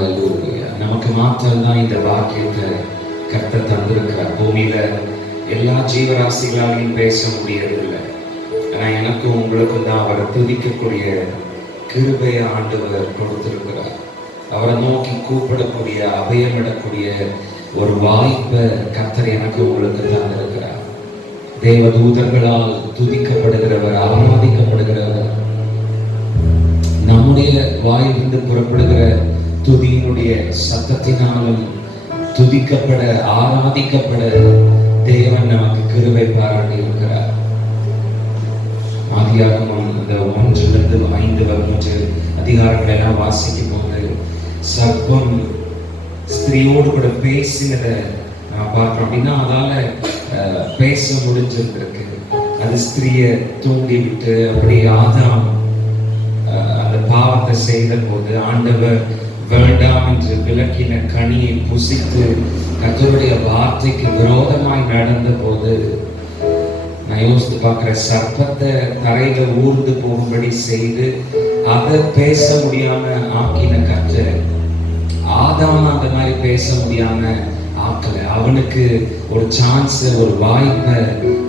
ஹல்லேலூயா. நமக்கு மாத்திரம்தான் இந்த வாக்கியத்தை கர்த்தர் தந்திருக்கிறார். பூமியில எல்லா ஜீவராசிகளாலையும் பேச முடியறதில்லை. ஆனா எனக்கும் உங்களுக்கும் தான் அவரை துதிக்கக்கூடிய கிருபையை ஆண்டவர் கொடுத்திருக்கிறார். அவரை நோக்கி கூப்பிடக்கூடிய, அபயமிடக்கூடிய ஒரு வாய்ப்பை கர்த்தர் எனக்கு உங்களுக்கு தந்திருக்கிறார். தேவதூதர்களால் துதிக்கப்படுகிறவர், ஆராதிக்கப்படுகிறவர். நம்முடைய வாயிலிருந்து புறப்படுகிற துதியினுடைய சத்தத்தினாலும் துதிக்கப்பட, ஆராதிக்கப்பட தேவன் நமக்கு கிருபை பாராட்டி இருக்கிறார். ஆதியாகமம் இந்த 1-5 அதிகாரங்களை எல்லாம் வாசிக்கும் போது சர்ப்பம் ஸ்திரீயோடு கூட பேசினதை நான் பார்க்கிறோம். அப்படின்னா அதால பேச முடிஞ்சிருக்கு. அது ஸ்திரீயை தூண்டி விட்டு அப்படி ஆதாம் அந்த பாவத்தை செய்த போது ஆண்டவர் வேண்டாம் என்று விலக்கின கனியை புசித்து கர்த்தருடைய வார்த்தைக்கு விரோதமாய் நடந்த போது நான் யோசித்து பார்க்கிற, சர்ப்பத்தை தரையில ஊர்ந்து போகும்படி செய்து அதை பேச முடியாம ஆக்கின கர்த்தர் ஆதாம் அந்த மாதிரி பேச முடியாம ஆக்கல. அவனுக்கு ஒரு சான்ஸ், ஒரு வாய்ப்பை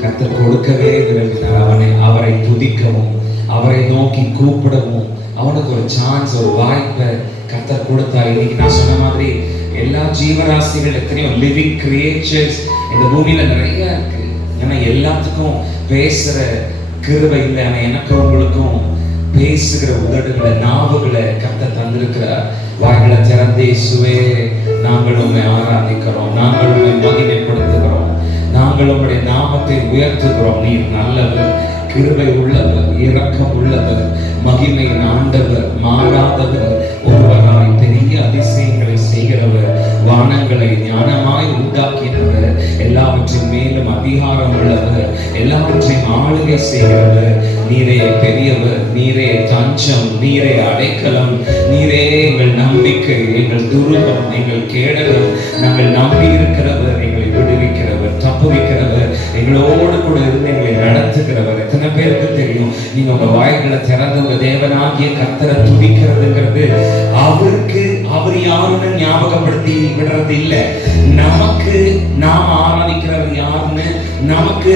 கர்த்தர் கொடுக்கவே விரும்பினார். அவரை துதிக்கவும், அவரை நோக்கி கூப்பிடவும் அவனுக்கு ஒரு சான்ஸ், ஒரு வாய்ப்பை கர்த்தர் கொடுத்தார். இன்னைக்கு நான் சொன்ன மாதிரி எல்லா ஜீவராசிகள், எத்தனையோ லிவிங் கிரியேச்சர்ஸ் இந்த பூமியில நிறைய இருக்கு. ஏன்னா எல்லாத்துக்கும் பேசுற கிருபை இல்லை. ஆனா எனக்கு உங்களுக்கும் பேசுகிற உதடுகளை, நாவுகளை கர்த்தர் தந்திருக்கிறார். வாய்களை திறந்து இயேசுவே நாங்கள் உம்மை ஆராதிக்கிறோம், நாங்கள் உம்மை மகிமைப்படுத்துகிறோம், நாங்கள் உம்முடைய நாமத்தை உயர்த்துகிறோம். நீர் நல்லவர், கிருபை உள்ளவர், இரக்கம் உள்ளவர், மகிமையின் ஆண்டவர், மாறாதவர், ஒருவராய் பெரிய அதிசயங்களை செய்கிறவர், வானங்களை ஞானமாய் உண்டாக்கினவர், எல்லாவற்றின் மேலும் அதிகாரம் உள்ளவர், எல்லாவற்றையும் ஆளுகை செய்கிறவர். நீரே பெரியவர், நீரே தஞ்சம், நீரே அடைக்கலம், நீரே எங்கள் நம்பிக்கை, எங்கள் துருவம், எங்கள் கேடகம். நாங்கள் நம்பி இருக்கிறவர், எங்களை விடுவிக்கிறவர், தப்புவிக்கிறவர், எங்களோடு கூட இருந்து எங்களை நடத்துகிறவர். எத்தனை பேருக்கு தெரியும், நீங்க உங்க வாய்களை திறந்து உங்க தேவனாகிய கர்த்தரை துதிக்கிறதுங்கிறது அவருக்கு அவர் யாருன்னு ஞாபகப்படுத்தி விடுறது இல்லை. நமக்கு நாம் ஆராதிக்கிறவர் யாருன்னு நமக்கு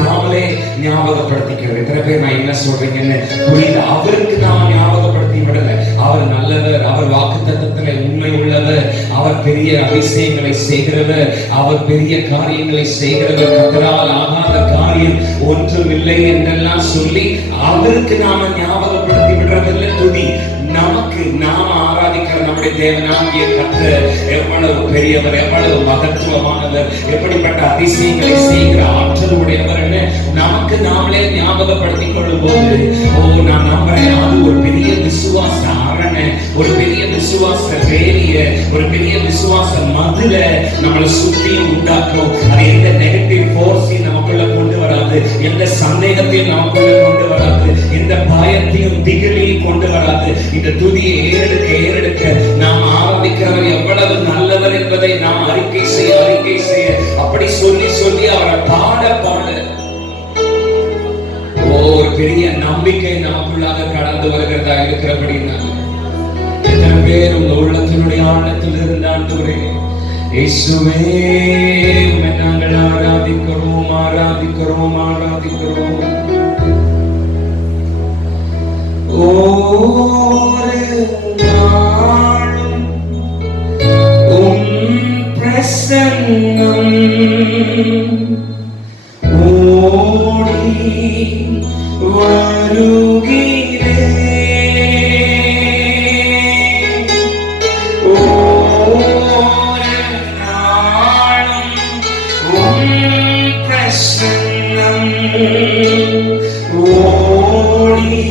நாமளே ஞாபகப்படுத்திக்கிறது. எத்தனை பேர் நான் என்ன சொல்றீங்கன்னு புரியல. அவருக்கு நாம ஞாபகப்படுத்தி விடல. அவர் நல்லவர், அவர் வாக்குத்தத்தத்திலே உண்மை உள்ளவர், அவர் பெரிய அதிசயங்களை செய்கிறவர், அவர் பெரிய காரியங்களை செய்கிறவர், கர்த்தரால் ஆகாத காரியம் ஒன்றும் இல்லை என்றெல்லாம் சொல்லி அவருக்கு நாம ஞாபகப்படுத்தி விடுறதில்லை துதி. நமக்கு நாம ஆராதிக்கிற நம்முடைய தேவனாகிய கர்த்தர் எவ்வளவு பெரியவர், எவ்வளவு மகத்துவமானவர், எப்படிப்பட்ட அதிசயங்களை செய்கிற ஆற்றல் உடையவர் என்று நமக்கு நாமளே ஞாபகப்படுத்திக் கொள்ளும் போது, நான் நம்புறேன், அது ஒரு பெரிய விசுவாச அரணை, ஒரு பெரிய விசுவாச வேலிய, ஒரு பெரிய விசுவாச மதுல நம்மளை சுற்றியும் உண்டாக்கும். அது எந்த நெகட்டிவ் போர்ஸையும் நமக்குள்ள கொண்டு வராது, எந்த சந்தேகத்தையும் நமக்குள்ள கொண்டு வராது, எந்த பயத்தையும் திகிலையும் கொண்டு வராது. இந்த துதியை ஏறெடுக்க நாம் ஆராதிக்கிறவர் எவ்வளவு நல்லவர் என்பதை நாம் அறிக்கை செய்ய அப்படி சொல்லி அவரை பாட ஒரு பெரிய நம்பிக்கை நமக்குள்ளாக கடந்து வருகிறதா இருக்கிறபடினா, எத்தனை பேர் உங்க உள்ளத்தினுடைய ஆழத்தில் இருந்து ஆண்டவரே இயேசுவே நாங்கள் ஆராதிக்கிறோம். ஒரு நாளும் பிரசன்னம் ஓடி வருகிறேன். ஒரு நாளும் பிரசன்னம் ஓடி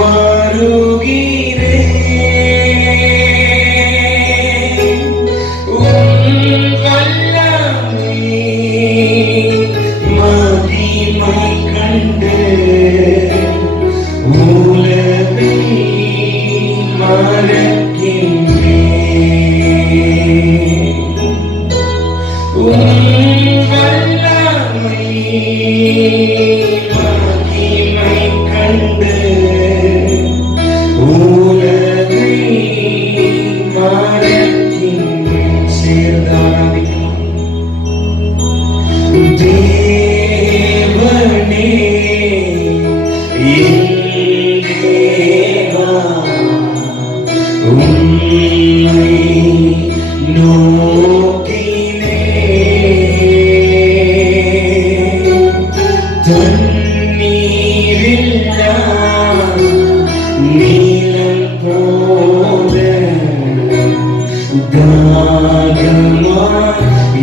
வருகிறேன். உன் வல்லமை நீலம் போல தாகமா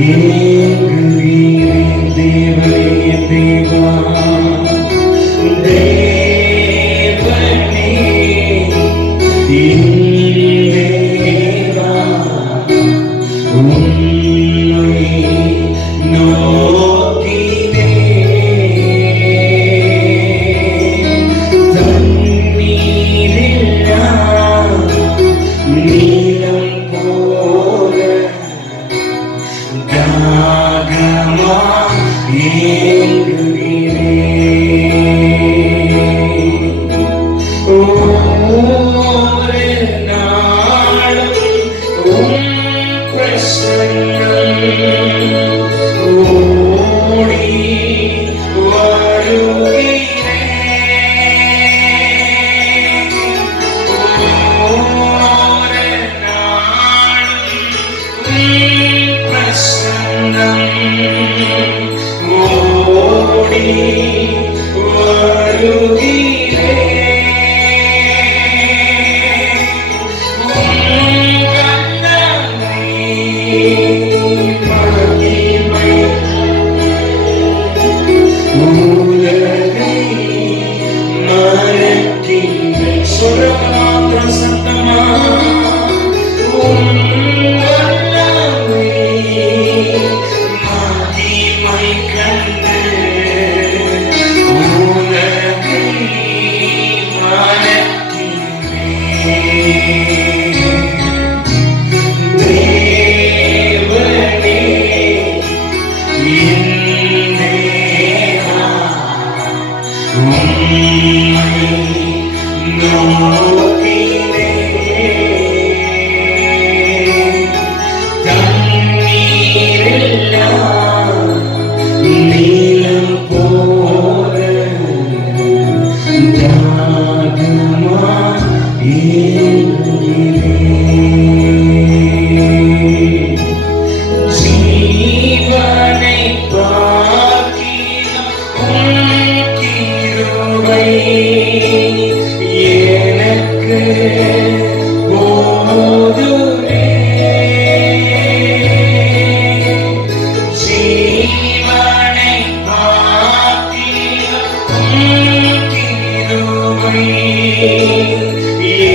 ஏங்குகிறே தேவனே தேவா தேவனே என் தேவா உம்மை நோக்கினே தண்ணீரில்லா நீலம் போல தாகமா ஏங்குகிறேன். ஒவ்வொரு நாளும் உம் பிரசன்னம் ஓடி வருகிறேன். ஒவ்வொரு நாளும் உம் பிரசன்னம் ஓடி வருகிறேன். நீலம் போல தாகமா ஏங்குகிறேன். ஜீவனை பார்க்கிலும் உம் கிருபை எனக்கு போதுமே. ஜீவனை பார்க்கிலும் உம் கிருபை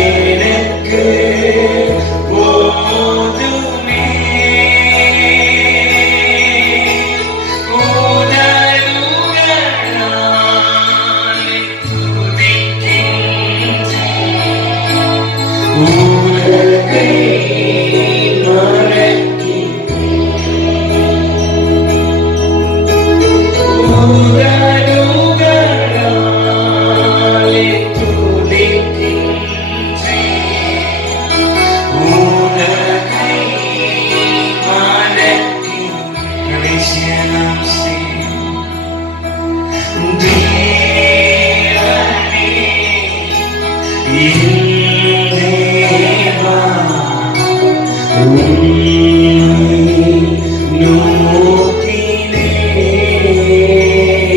எனக்கு போதுமே. உதடுகளாலே துதிக்கின்றேன். உலகை உதடுகளாலே துதிக்கின்றேன். உலகை மறக்கின்றேன். கடைசியா நாம் செய்யும் தேவனே என் தேவா உம்மை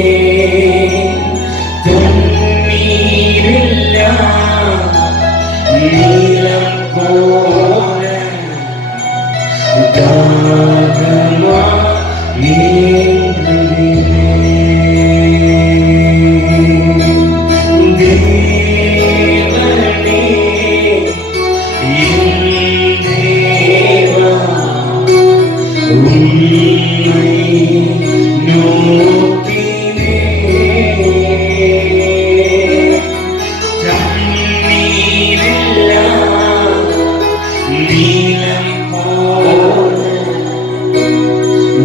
நோக்கினேன். தண்ணீரில்லா நீலம் போல தாகமா ஏங்குகிறேன். தேவனே என் தேவா உம்மை நோக்கினேன். தண்ணீரில்லா நீலம் போல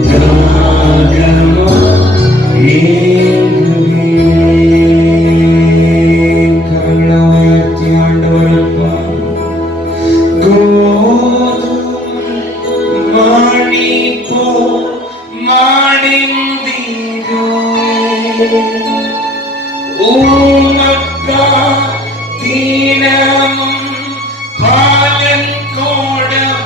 தாகமா ஏங்குகிறேன். கரங்களை உயர்த்தி ஆண்டவரை பாருங்கள். மணி போ மணிந்தீரோ உமக்கா தினமும் பாலன் கோடம்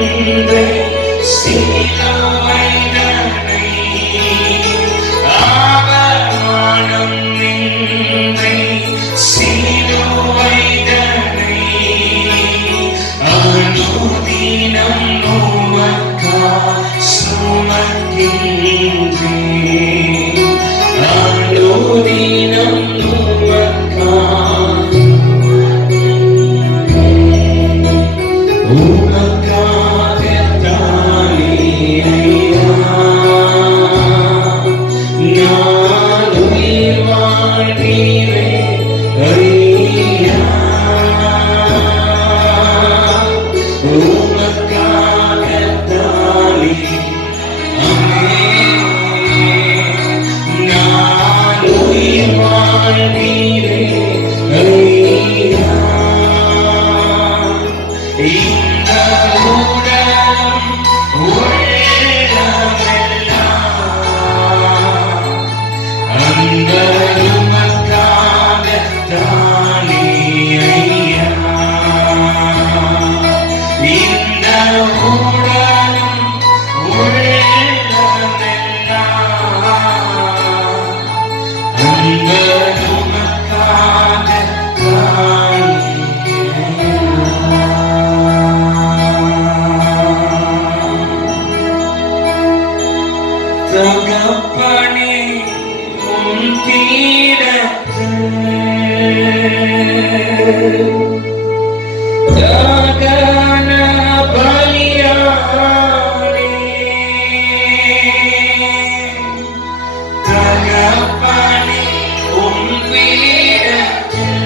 நிந்தை சிலுவைதனை அவமானம் நிந்தை சிலுவைதனை அனுதினம் உமக்கா சுமக்கின்றேன் அனுதினம் உமக்கா உமக்காகத்தானே ஐயா நான் உயிர் வாழ்கிறேன் ஐயா உமக்காகத்தானே நான் உயிர் வாழ்கிறேன் ஐயா இந்த உடலும் உள்ளமெல்லாம் அந்த உமக்காகத்தானே ஐயா இந்த உடலும் உள்ளமெல்லாம் அந்த தகப்பனே உன் தீரத்தில் தகன பலியானே தகப்பனே உன் வீரத்தில்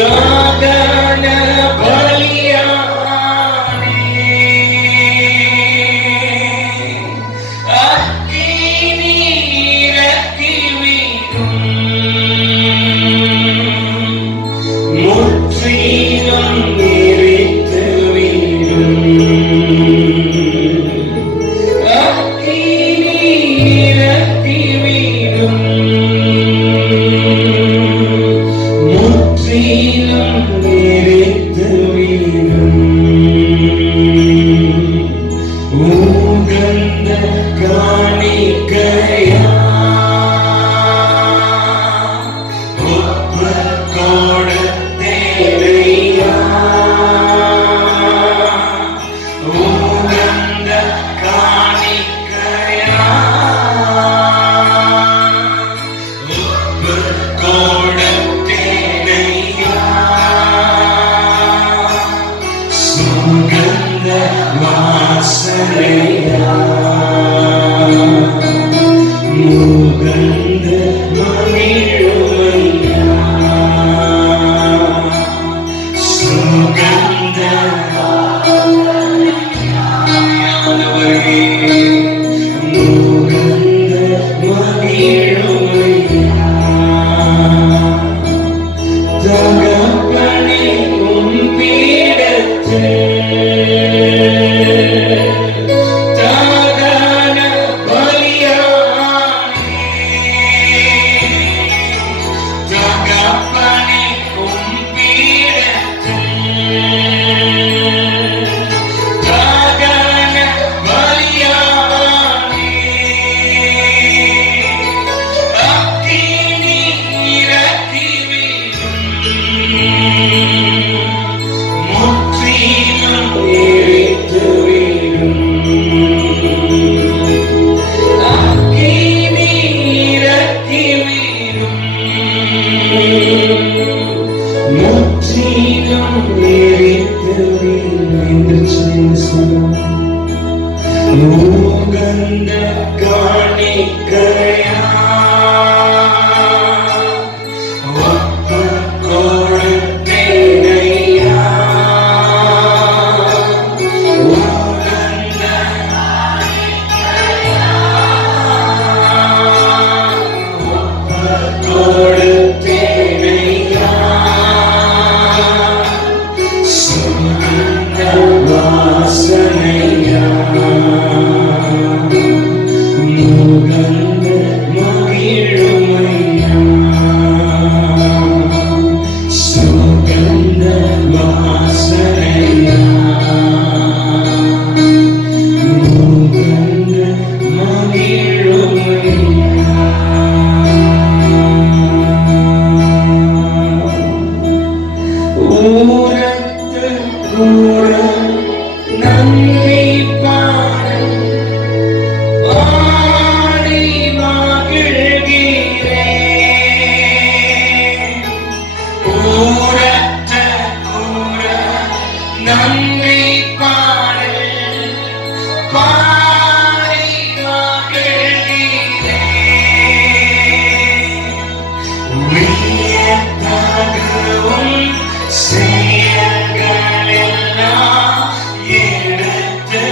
தகன பலியானே முற்றிலும் எரித்து விடும் அக்கினி இறக்கி விடும் முற்றிலும் எரித்து விடும் உகந்த காணிக்கையா சுகந்த வாசனையா முகந்த மகிழுமையா சுகந்த வாசனையானவரே முகந்த மகிழுமையா தகப்பனே உன் பீடத்தில் தகன பலியானே தகப்பனே உன் பீடத்தில் தகன பலியானே அக்கினி இறக்கி முற்றிலும் எரித்து விடும் அக்கினி இறக்கி விடும் முற்றிலும் எரித்து விடும் என்று உகந்த காணிக்கையா வாசனையா உரத்து கூற நன்றி பாடல் பாடி மகிழ்கிறேன். உரத்த கூற நன்றி பாடல் பாடி மகிழ்கிறேன். வியத்தகுவும் செயல்களெல்லாம் எடுத்து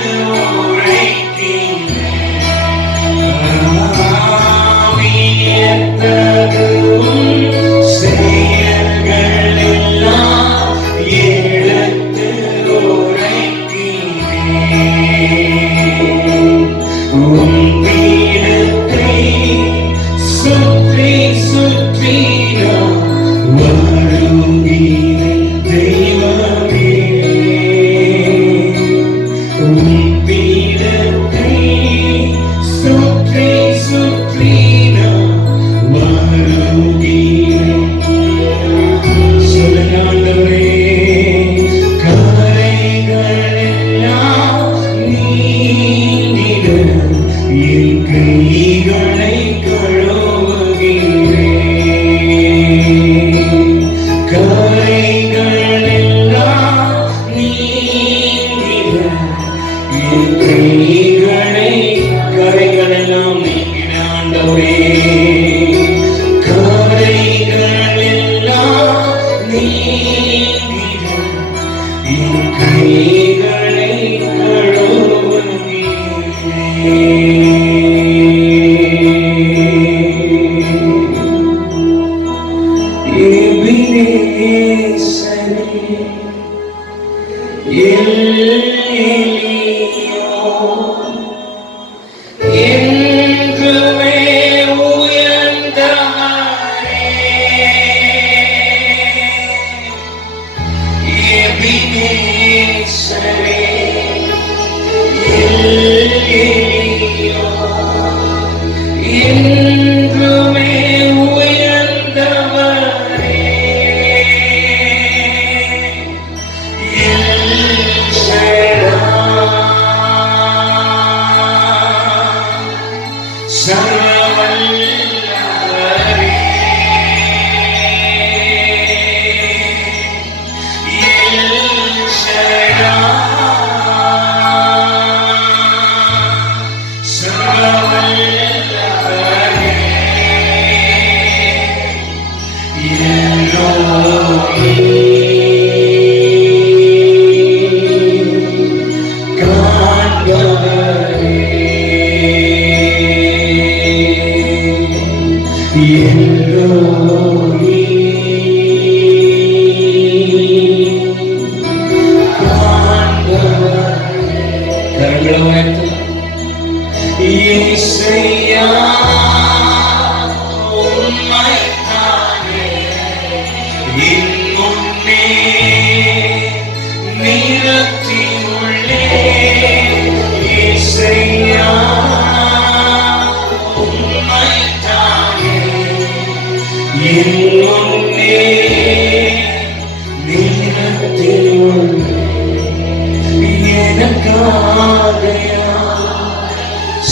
உரைக்கிறேன். வியத்தகுவும் செயல்களெல்லாம் எடுத்து உரைக்கிறேன். உம் பீடத்தை சுற்றி சுற்றி நான் வருகிறேன் தெய்வமே. உம் பீடத்தை சுற்றி சுற்றி நான் வருகிறேன். சொல்லுங்க ஆண்டவரே, கரைகளெல்லாம் நீங்கிட என் கைகளை கழுவுகிறேன். கரைகளெல்லாம் நீங்கிட என் கரைகளெல்லாம் நீங்கிட ஆண்டவரே. கரைகளெல்லாம் நீங்கிட என் கைகளை கழுவுகிறேன். எபினேசரே, எல்லியோன், என்றுமே உயர்ந்தவரே. எபினேசரே, எல்லியோன், என்றுமே உயர்ந்தவரே. எல் ஷடாய், சர்வவல்லவரே. எல் ஷடாய், சர்வவல்லவரே. எல்லோரும் காண்பவரே. கரங்களை உயர்த்தலாம். இயேசையா, உம்மைத்தானே என் முன்னே நிறுத்தியுள்ளேன். இயேசையா, உம்மைத்தானே என் முன்னே நிறுத்தியுள்ளேன். எனக்காக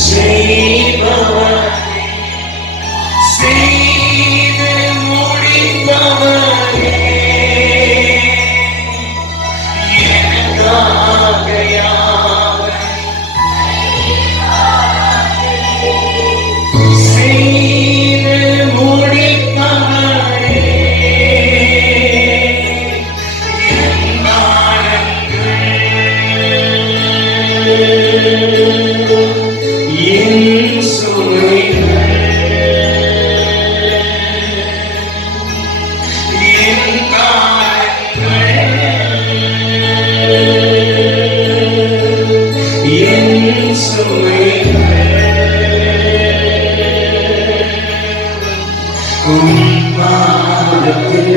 செய்பவரே, செய்து முடிப்பவரே. எனக்காக செய்து முடிப்பவரே. என் பாடங்கள், என் சுமைகள், என் காலங்கள், என் சுமைகள் உம் பாதத்தில்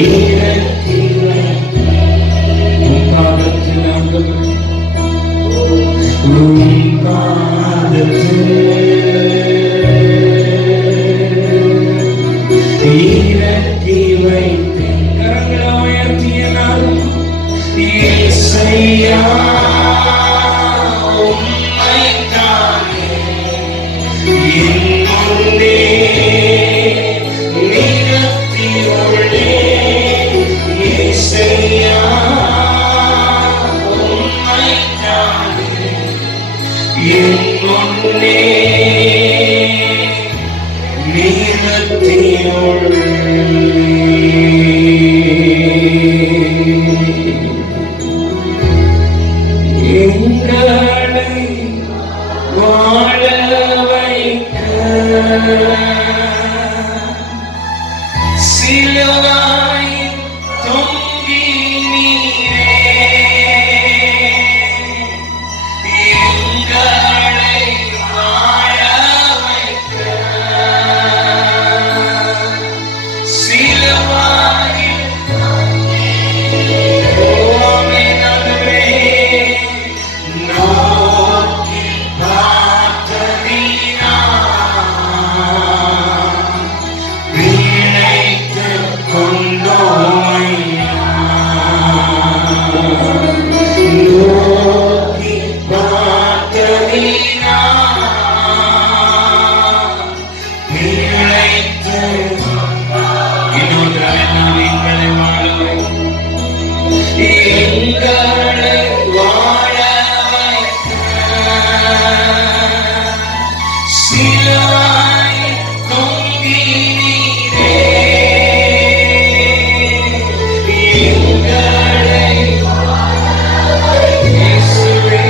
இறக்கிறேன். உம் பாதத்தில் ஆண்டவரே, உம் பாதத்தில் நோக்கி வைத்தேன். கரங்களை உயர்த்தி எல்லாரும் இயேசையா உம்மைத்தானே என் முன்னே நிறுத்தியுள்ளேன். இயேசையா உம்மைத்தானே என் முன்னே எங்களை வாழ வைக்க சிலுவையில் தொங்கி நீரே எங்களை வாழ வைக்க சிலுவையில் ஓமே நடுவே நோக்கி பார்த்ததினா விளைத்துக் கொண்டோமையா. நோக்கி பார்த்ததினா விளைத்துக் இன்னொன்றால் எங்களை வாழ எங்களை வாழ வைக்க சிலுவையில் தொங்கி நீரே எங்களை இயேசுவே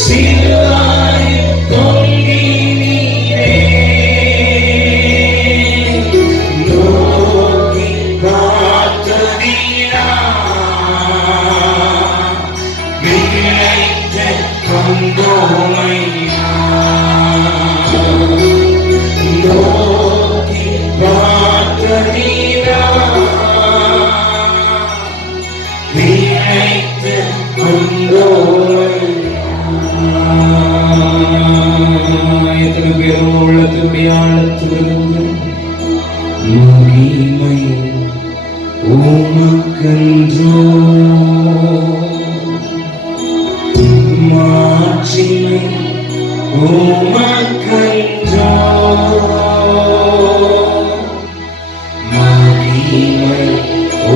சிலுவையில் தொங்கி நீரே நோக்கி பார்த்ததினா விளைத்துக் கொண்டோமையா. நோக்கி பார்த்ததினா விளைத்துக் கொண்டோமையா. எத்தனை பேரும் உள்ளத்தினுடைய ஆழத்திலிருந்து மகிமை உமக்கென்றோ மாட்சிமை உமக்கென்றோ மகிமை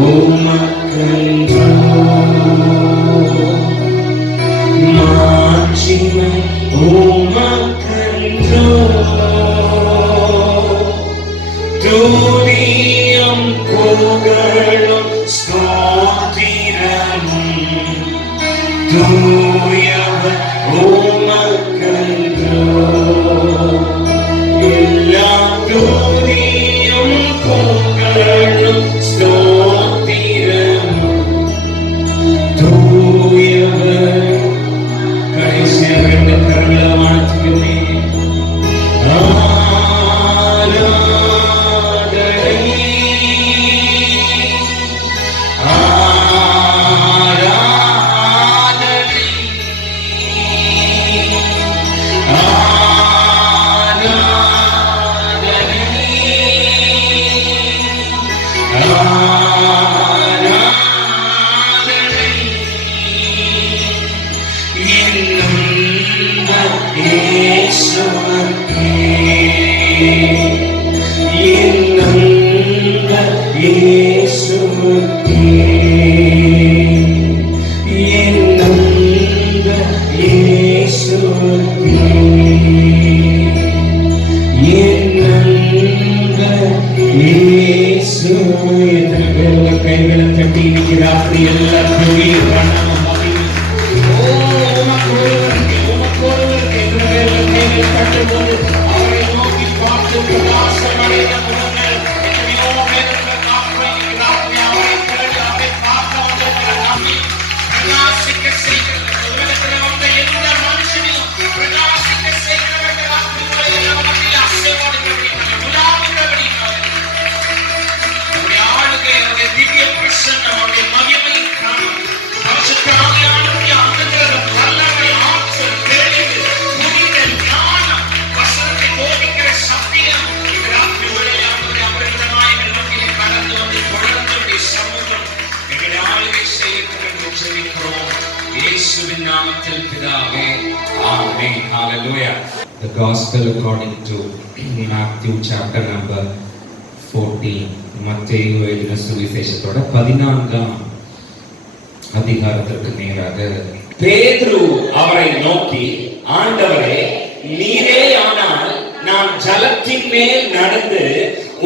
உமக்கென்றோ மாட்சிமை உமக்கென்றோ துதியும் புகழும் ஸ்தோத்திரமும் தூயவர் உமக்கென்றோ. எல்லா துதியும் புகழும் ஸ்தோத்திரமும் தூயவர். கடைசியாக ரெண்டு கரங்களை வாழ்த்துகிறேன். கைகளை தட்டி இன்னைக்கு ராத்திரி எல்லாம் அவரை நோக்கி பார்த்து பிரகாசம் அடைய Hallelujah. The Gospel according to Matthew chapter number 14. மத்தேயு எழுதின சுவிசேஷத்தோட 14ஆம் அதிகாரத்திற்கு நேராக பேதுரு அவரை நோக்கி, ஆண்டவரே, நீரே ஆனால் நான் ஜலத்தின் மேல் நடந்து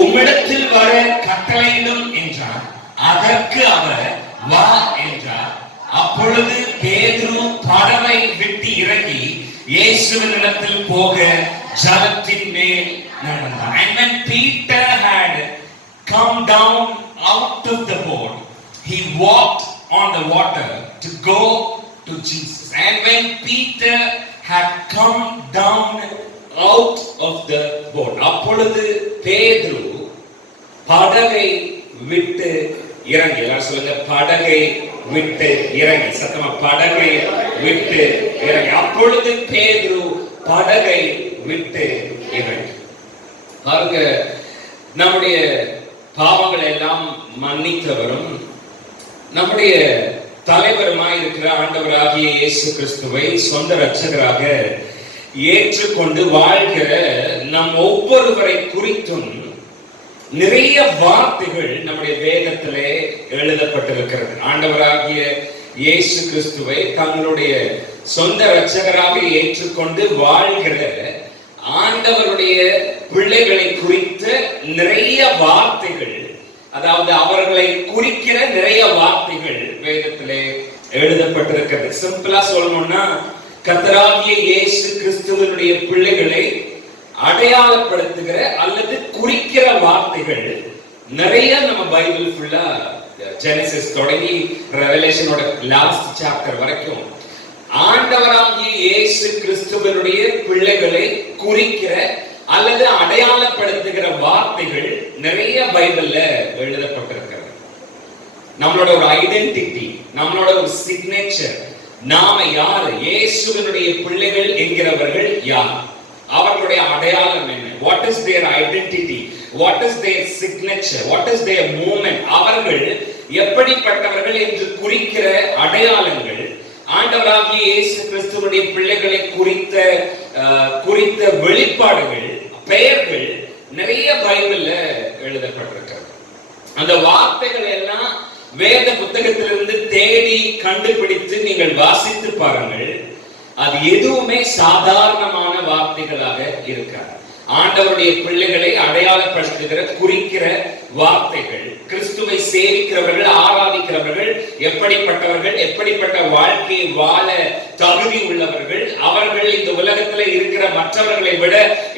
உம்மிடத்தில் வர கட்டளையிடும் என்றார். அதற்கு அவர், வா என்றார். அப்பொழுது பேதுரு படவை விட்டு இறங்கி இயேசுவினிடத்தில் போக ஜலத்தின் மேல் நடந்தார். And when Peter had come down out of the boat, he walked on the water to go to Jesus. And when Peter had come down out of the boat, அப்பொழுது பேதுரு படகை விட்டு இறங்கி, எல்லாரும் சொல்லுங்க, படகை விட்டு இறங்கி, சத்தமா, படகை விட்டு இறங்கி. அப்பொழுது பேதுரு படகை விட்டு இறங்கி. பாருங்க, நம்முடைய பாவங்களை எல்லாம் மன்னித்தவரும் நம்முடைய தலைவருமாய் இருக்கிற ஆண்டவராகிய இயேசு கிறிஸ்துவை சொந்த இரட்சகராக ஏற்றுக்கொண்டு வாழ்கிற நம் ஒவ்வொருவரை குறித்தும் நிறைய வார்த்தைகள் நம்முடைய வேதத்திலே எழுதப்பட்டிருக்கிறது. ஆண்டவராகிய இயேசு கிறிஸ்துவை தங்களுடைய சொந்த இரட்சகராக ஏற்றுக்கொண்டு வாழ்கிற ஆண்டவருடைய பிள்ளைகளை குறித்த நிறைய வார்த்தைகள், அதாவது அவர்களை குறிக்கிற நிறைய வார்த்தைகள் வேதத்திலே எழுதப்பட்டிருக்கிறது. சிம்பிளா சொல்லணும்னா, கர்த்தராகிய இயேசு கிறிஸ்துவினுடைய பிள்ளைகளை அடையாளப்படுத்துகிற அல்லது குறிக்கிற வார்த்தைகள் நிறைய நம்ம பைபிள் ஃபுல்லா, ஜெனசிஸ் தொடங்கி ரெவலேஷனோட லாஸ்ட் சாப்டர் வரைக்கும் ஆண்டவராகிய இயேசு கிறிஸ்துவினுடைய பிள்ளைகளை குறிக்கிற அல்லது அடையாளப்படுத்துகிற வார்த்தைகள் நிறைய பைபிள்ல எழுதப்பட்டிருக்கிறது. நம்மளோட ஒரு ஐடென்டிட்டி, நம்மளோட ஒரு சிக்னேச்சர், நாம யாரு, இயேசுவினுடைய பிள்ளைகள் என்கிறவர்கள் யார், அவர்களுடைய அடையாளம் என்ன, what is their identity, what is their signature, what is their movement, அவர்கள் எப்படிப்பட்டவர்கள் என்று குறிக்கிற அடையாளங்கள், ஆண்டவராகிய இயேசு கிறிஸ்துவினுடைய பிள்ளைகளை குறித்த வெளிப்பாடுகள், பெயர்கள் நிறைய பைபிள்ல எழுதப்பட்டிருக்கிறது. அந்த வார்த்தைகள் எல்லாம் வேத புத்தகத்திலிருந்து தேடி கண்டுபிடித்து நீங்கள் வாசித்து பாருங்கள். அது எதுவுமே சாதாரணமான வார்த்தைகளாக இருக்காது. ஆண்டவருடைய பிள்ளைகளை அடையாளப்படுத்துகிற குறிக்கிற வார்த்தைகள், கிறிஸ்துவை சேவிக்கிறவர்கள், ஆராதிக்கிறவர்கள் எப்படிப்பட்டவர்கள், எப்படிப்பட்ட வாழ்க்கையை வாழ தகுதி உள்ளவர்கள், அவர்கள் இந்த உலகத்தில் இருக்கிற மற்றவர்களை விட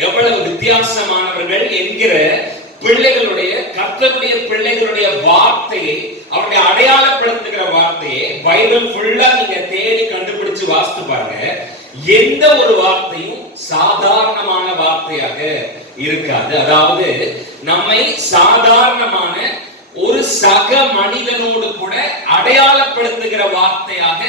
எவ்வளவு வித்தியாசமானவர்கள் என்கிற பிள்ளைகளுடைய, கர்த்தருடைய பிள்ளைகளுடைய வார்த்தையை, அவருடைய அடையாளப்படுத்துகிற வார்த்தையை பைபிள் ஃபுல்லா நீங்க தேடி கண்டுபிடிச்சு வாசித்து பாருங்க. எந்த ஒரு வார்த்தையும் சாதாரணமான வார்த்தையாக இருக்காது. அதாவது நம்மை சாதாரணமான ஒரு சக மனிதனோடு கூட அடையாளப்படுத்துகிற வார்த்தையாக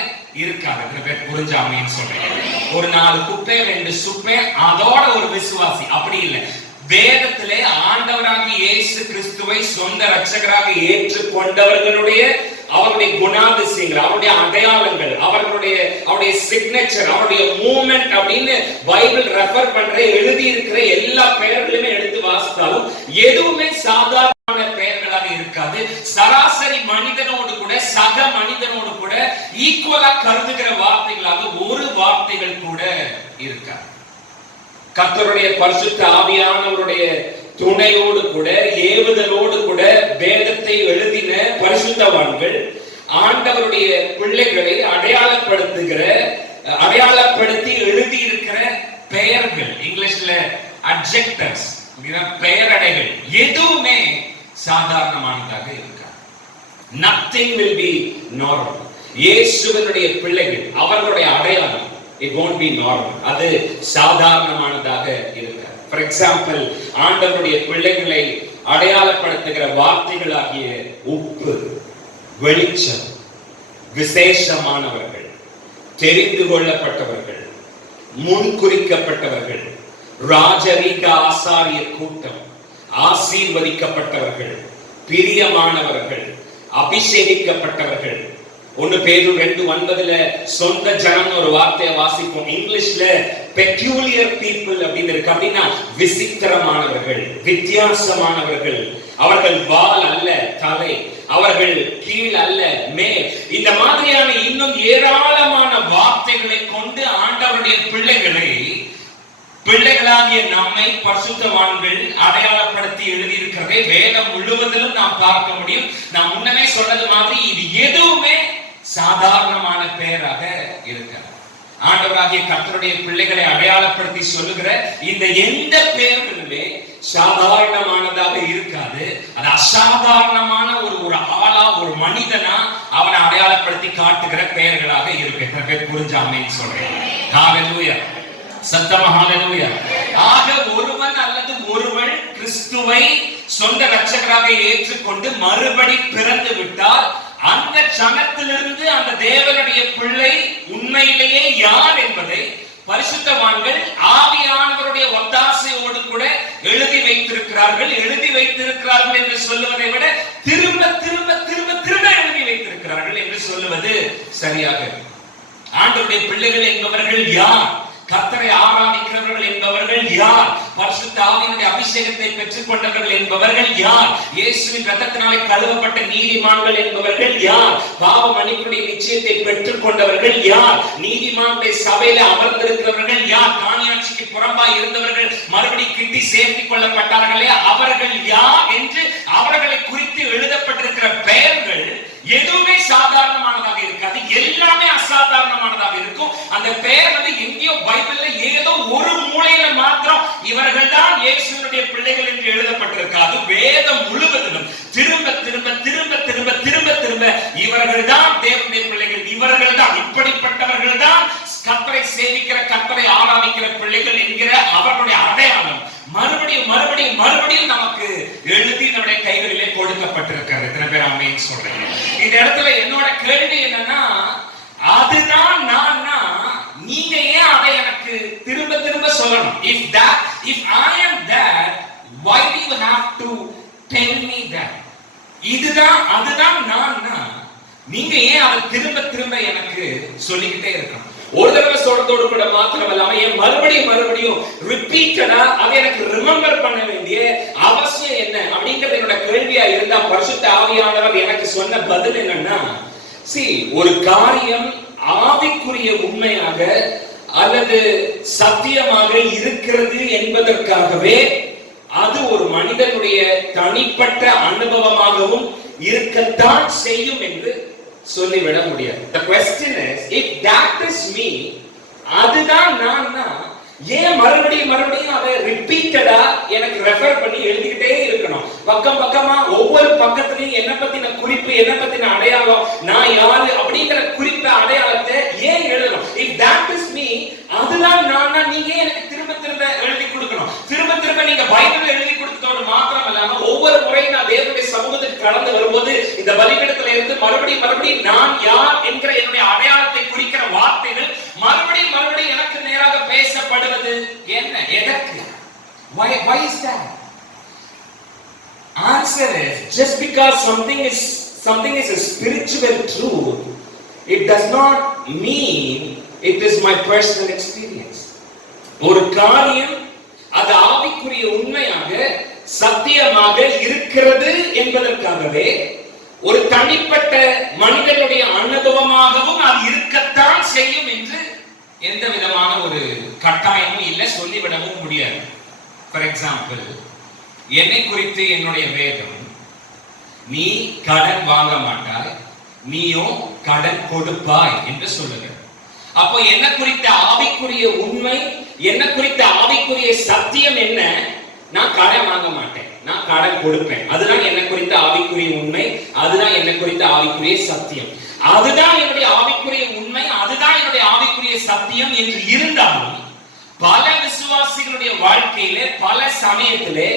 இருக்காது. புரிஞ்சாமேன்னு சொல்றேன். ஒரு 4 குப்பை 2 சுப்பை அதோட ஒரு விசுவாசி அப்படி இல்லை. வேதத்திலே ஆண்டவராகிய இயேசு கிறிஸ்துவை சொந்த இரட்சகராக ஏற்றுக்கொண்டவர்களுடைய அவருடைய குணாதிசயங்கள், அவருடைய அடையாளங்கள், அவருடைய சிக்னேச்சர், அவருடைய மூவ்மெண்ட் அப்படின்னு பைபிள் ரெஃபர் பண்ற எழுதி இருக்கிற எல்லா பெயர்களுமே எடுத்து வாசித்தாலும் எதுவுமே சாதாரண பெயர்களாக இருக்காது. சராசரி மனிதனோடு கூட, சக மனிதனோடு கூட ஈக்குவலா கருதுகிற வார்த்தைகளாக ஒரு வார்த்தைகள் கூட இருக்காது. கர்த்தருடைய பரிசுத்த ஆவியானவருடைய துணையோடு கூட, ஏவுதலோடு கூட வேதத்தை எழுதின பரிசுத்தவான்கள் ஆண்டவருடைய பிள்ளைகளை அடையாளப்படுத்தி எழுதி இருக்கிற பெயர்கள், இங்கிலீஷ்ல அட்ஜெக்டிவ்ஸ், பெயரடைகள் எதுவுமே சாதாரணமானதாக இருக்காது. Nothing will be normal. இயேசுவினுடைய பிள்ளைகள், அவர்களுடைய அடையாளம், it won't be normal. அது சாதாரணமானதாக இருக்காது. For example, ஆண்டவருடைய பிள்ளைகளை அடையாளப்படுத்துகிற வார்த்தைகளாகிய உப்பு, வெளிச்சம், விசேஷமானவர்கள், தெரிந்து கொள்ளப்பட்டவர்கள், முன்குறிக்கப்பட்டவர்கள், ராஜரீக ஆசாரிய கூட்டம், ஆசீர்வதிக்கப்பட்டவர்கள், பிரியமானவர்கள், அபிஷேகிக்கப்பட்டவர்கள். 1 பேதுரு 2:9 சொந்த ஜனம் ஒரு வார்த்தையை வாசிப்போம். இங்கிலீஷ்ல peculiar people அப்படின்னு இருக்கு. அப்படின்னா விசித்திரமானவர்கள், வித்தியாசமானவர்கள். அவர்கள் வால் அல்ல தலை, அவர்கள் கீழ் அல்ல மேல். இந்த மாதிரியான இன்னும் ஏராளமான வார்த்தைகளை கொண்டு ஆண்டவருடைய பிள்ளைகளாகிய நம்மை பரிசுத்தவான்கள் அடையாளப்படுத்தி எழுதியிருக்கிறதை வேதம் முழுவதிலும் நாம் பார்க்க முடியும். நான் முன்னமே சொன்னது மாதிரி இது எதுவுமே சாதாரணமான பெயராக இருக்காது. ஆண்டவராகிய கர்த்தருடைய பிள்ளைகளை அடையாளப்படுத்தி சொல்லுகிற இந்த எந்த பெயர்களுமே சாதாரணமானதாக இருக்காது. அது அசாதாரணமான ஒரு ஆளா, ஒரு மனிதனா அவனை அடையாளப்படுத்தி காட்டுகிற பெயர்களாக இருக்கு. எத்தனை பேர் புரிஞ்சாமேன்னு சொல்றேன்? ஹalleluya, சத்தமா ஹalleluya. ஆக ஒருவன் அல்லது ஒருவள் கிறிஸ்துவை சொந்த இரட்சகராக ஏற்றுக்கொண்டு மறுபடி பிறந்து விட்டால் அந்த சனத்திலிருந்து அந்த தேவனுடைய பிள்ளை உண்மையிலேயே யார் என்பதை பரிசுத்தவான்கள் ஆவியானவருடைய ஒத்தாசையோடு கூட எழுதி வைத்திருக்கிறார்கள். எழுதி வைத்திருக்கிறார்கள் என்று சொல்லுவதை விட திரும்ப திரும்ப திரும்ப திரும்ப எழுதி வைத்திருக்கிறார்கள் என்று சொல்லுவது சரியாக. ஆண்டவருடைய பிள்ளைகள் என்பவர்கள் யார்? கர்த்தரை ஆராதிக்கிறவர்கள் என்பவர்கள் யார்? பரிசுத்த ஆவியினுடைய அபிஷேகத்தை பெற்றுக் கொண்டவர்கள் என்பவர்கள் யார்? இயேசுவின் இரத்தத்தினாலே கழுவப்பட்ட நீதிமான்கள் என்பவர்கள் யார்? பாவ மன்னிப்புடைய நிச்சயத்தை பெற்றுக் கொண்டவர்கள் யார்? நீதிமானுடைய சபையில அமர்ந்திருக்கிறவர்கள் யார்? காணியாட்சிக்கு புறம்பாய் இருந்தவர்கள் மறுபடி கிட்டி சேர்த்துக் கொள்ளப்பட்டார்களே அவர்கள் யார் என்று அவர்களை குறித்து எழுதப்பட்டிருக்கிற பெயர்கள் எதுவுமே சாதாரணமானதாக இருக்காது, எல்லாமே அசாதாரணமானதாக இருக்கும். அந்த பெயர் எங்கேயோ பைபிள்ல ஏதோ ஒரு மூலையில மாத்திரம் இவர்கள் தான் இயேசுவினுடைய பிள்ளைகள் என்று எழுதப்பட்டிருக்காது. வேதம் முழுவதிலும் திரும்ப திரும்ப திரும்ப திரும்ப திரும்ப திரும்ப இவர்கள் தான் தேவனுடைய பிள்ளைகள், இவர்கள் தான், இப்படிப்பட்டவர்கள் தான் கர்த்தரை சேவிக்கிற, கர்த்தரை ஆராதிக்கிற பிள்ளைகள் என்கிற அவர்களுடைய அடையாளம் மறுபடியும் மறுபடியும் மறுபடியும் நமக்கு எழுதி நம்முடைய கைகளிலே கொடுக்கப்பட்டிருக்கிறது. எத்தனை பேர் ஆமென் சொல்றீங்க? இந்த இடத்துல என்னோட கேள்வி என்னன்னா, அதுதான் நான்னா நீங்க ஏன் அதை எனக்கு திரும்ப திரும்ப சொல்லணும்? if I am that, why do you have to tell me that? இதுதான் அதுதான் நான்னா நீங்க ஏன் அதை திரும்ப திரும்ப எனக்கு சொல்லிக்கிட்டே இருக்கணும்? ஒரு தடவை சொல்றதோடு கூட மாத்திரம் இல்லாம ஏன் மறுபடியும் மறுபடியும் ரிப்பீட்டடா அதை எனக்கு ரிமெம்பர் பண்ண வேண்டிய அவசியம் என்ன அப்படிங்கிறது என்னோட கேள்வியா இருந்தா, பரிசுத்த ஆவியானவர் எனக்கு சொன்ன பதில் என்னன்னா, ஒரு காரியம் ஆவிக்குரிய உண்மையாக அல்லது சத்தியமாக இருக்கிறது என்பதற்காகவே அது ஒரு மனிதனுடைய தனிப்பட்ட அனுபவமாகவும் இருக்கத்தான் செய்யும் என்று சொல்லிவிட முடியாது. The question is, if that is me, அதுதான் நான்னா ஏன் மறுபடியும் மறுபடியும் அதை ரிப்பீட்டடா எனக்கு ரெஃபர் பண்ணி எழுதிக்கிட்டே இருக்கணும்? பக்கம் பக்கமா ஒவ்வொரு பக்கத்திலையும் என்ன பத்தின குறிப்பு, என்ன பத்தின அடையாளம், நான் யாரு அப்படிங்கிற குறிப்பை அடையாளத்தை ஏன் எழுதணும்? if that is me, அதுதான் நான்னா நீங்க எனக்கு திரும்ப திரும்ப எழுதி கொடுக்கணும். திரும்ப திரும்ப நீங்க பைபிள் எழுதி கொடுத்ததோடு மாத்திரம் இல்லாம ஒவ்வொரு முறையும் நான் தேவனுடைய சமூகத்துக்கு கடந்து வரும்போது இந்த பலிபீடத்துல இருந்து மறுபடியும் மறுபடியும் நான் யார் என்கிற என்னுடைய அடையாளத்தை குறிக்கிற வார்த்தைகள் மறுபடியும் மறுபடியும் எனக்கு நேராக பேசப்படுவது என்ன? எதற்கு? Why is that? Answer is, just because something is a spiritual truth, it does not mean it is my personal experience. ஒரு காரியம் அது ஆவிக்குரிய உண்மையாக சத்தியமாக இருக்கிறது என்பதற்காகவே ஒரு தனிப்பட்ட மனிதனுடைய அனுபவமாகவும் அது இருக்கத்தான் செய்யும் என்று எந்த விதமான ஒரு கட்டாயமும் இல்லை, சொல்லிவிடவும் முடியாது. ஃபார் எக்ஸாம்பிள், என்னை குறித்து என்னுடைய வேதம், நீ கடன் வாங்க மாட்டாய், நீயோ கடன் கொடுப்பாய் என்று சொல்லுகிறது. அப்போ என்ன குறித்த ஆவிக்குரிய உண்மை, என்ன குறித்த ஆவிக்குரிய சத்தியம் என்ன? நான் கடன் வாங்க மாட்டேன், நான் கடன் கொடுப்பேன். அதுதான் என்ன குறித்த ஆவிக்குரிய உண்மை, அதுதான் என்ன குறித்த ஆவிக்குரிய சத்தியம், அதுதான் என்னுடைய ஆவிக்குரிய உண்மை, அதுதான் என்னுடைய ஆவிக்குரிய சத்தியம் என்று இருந்தாலும் பல விசுவாசிகளுடைய வாழ்க்கையிலே பல சமயத்திலே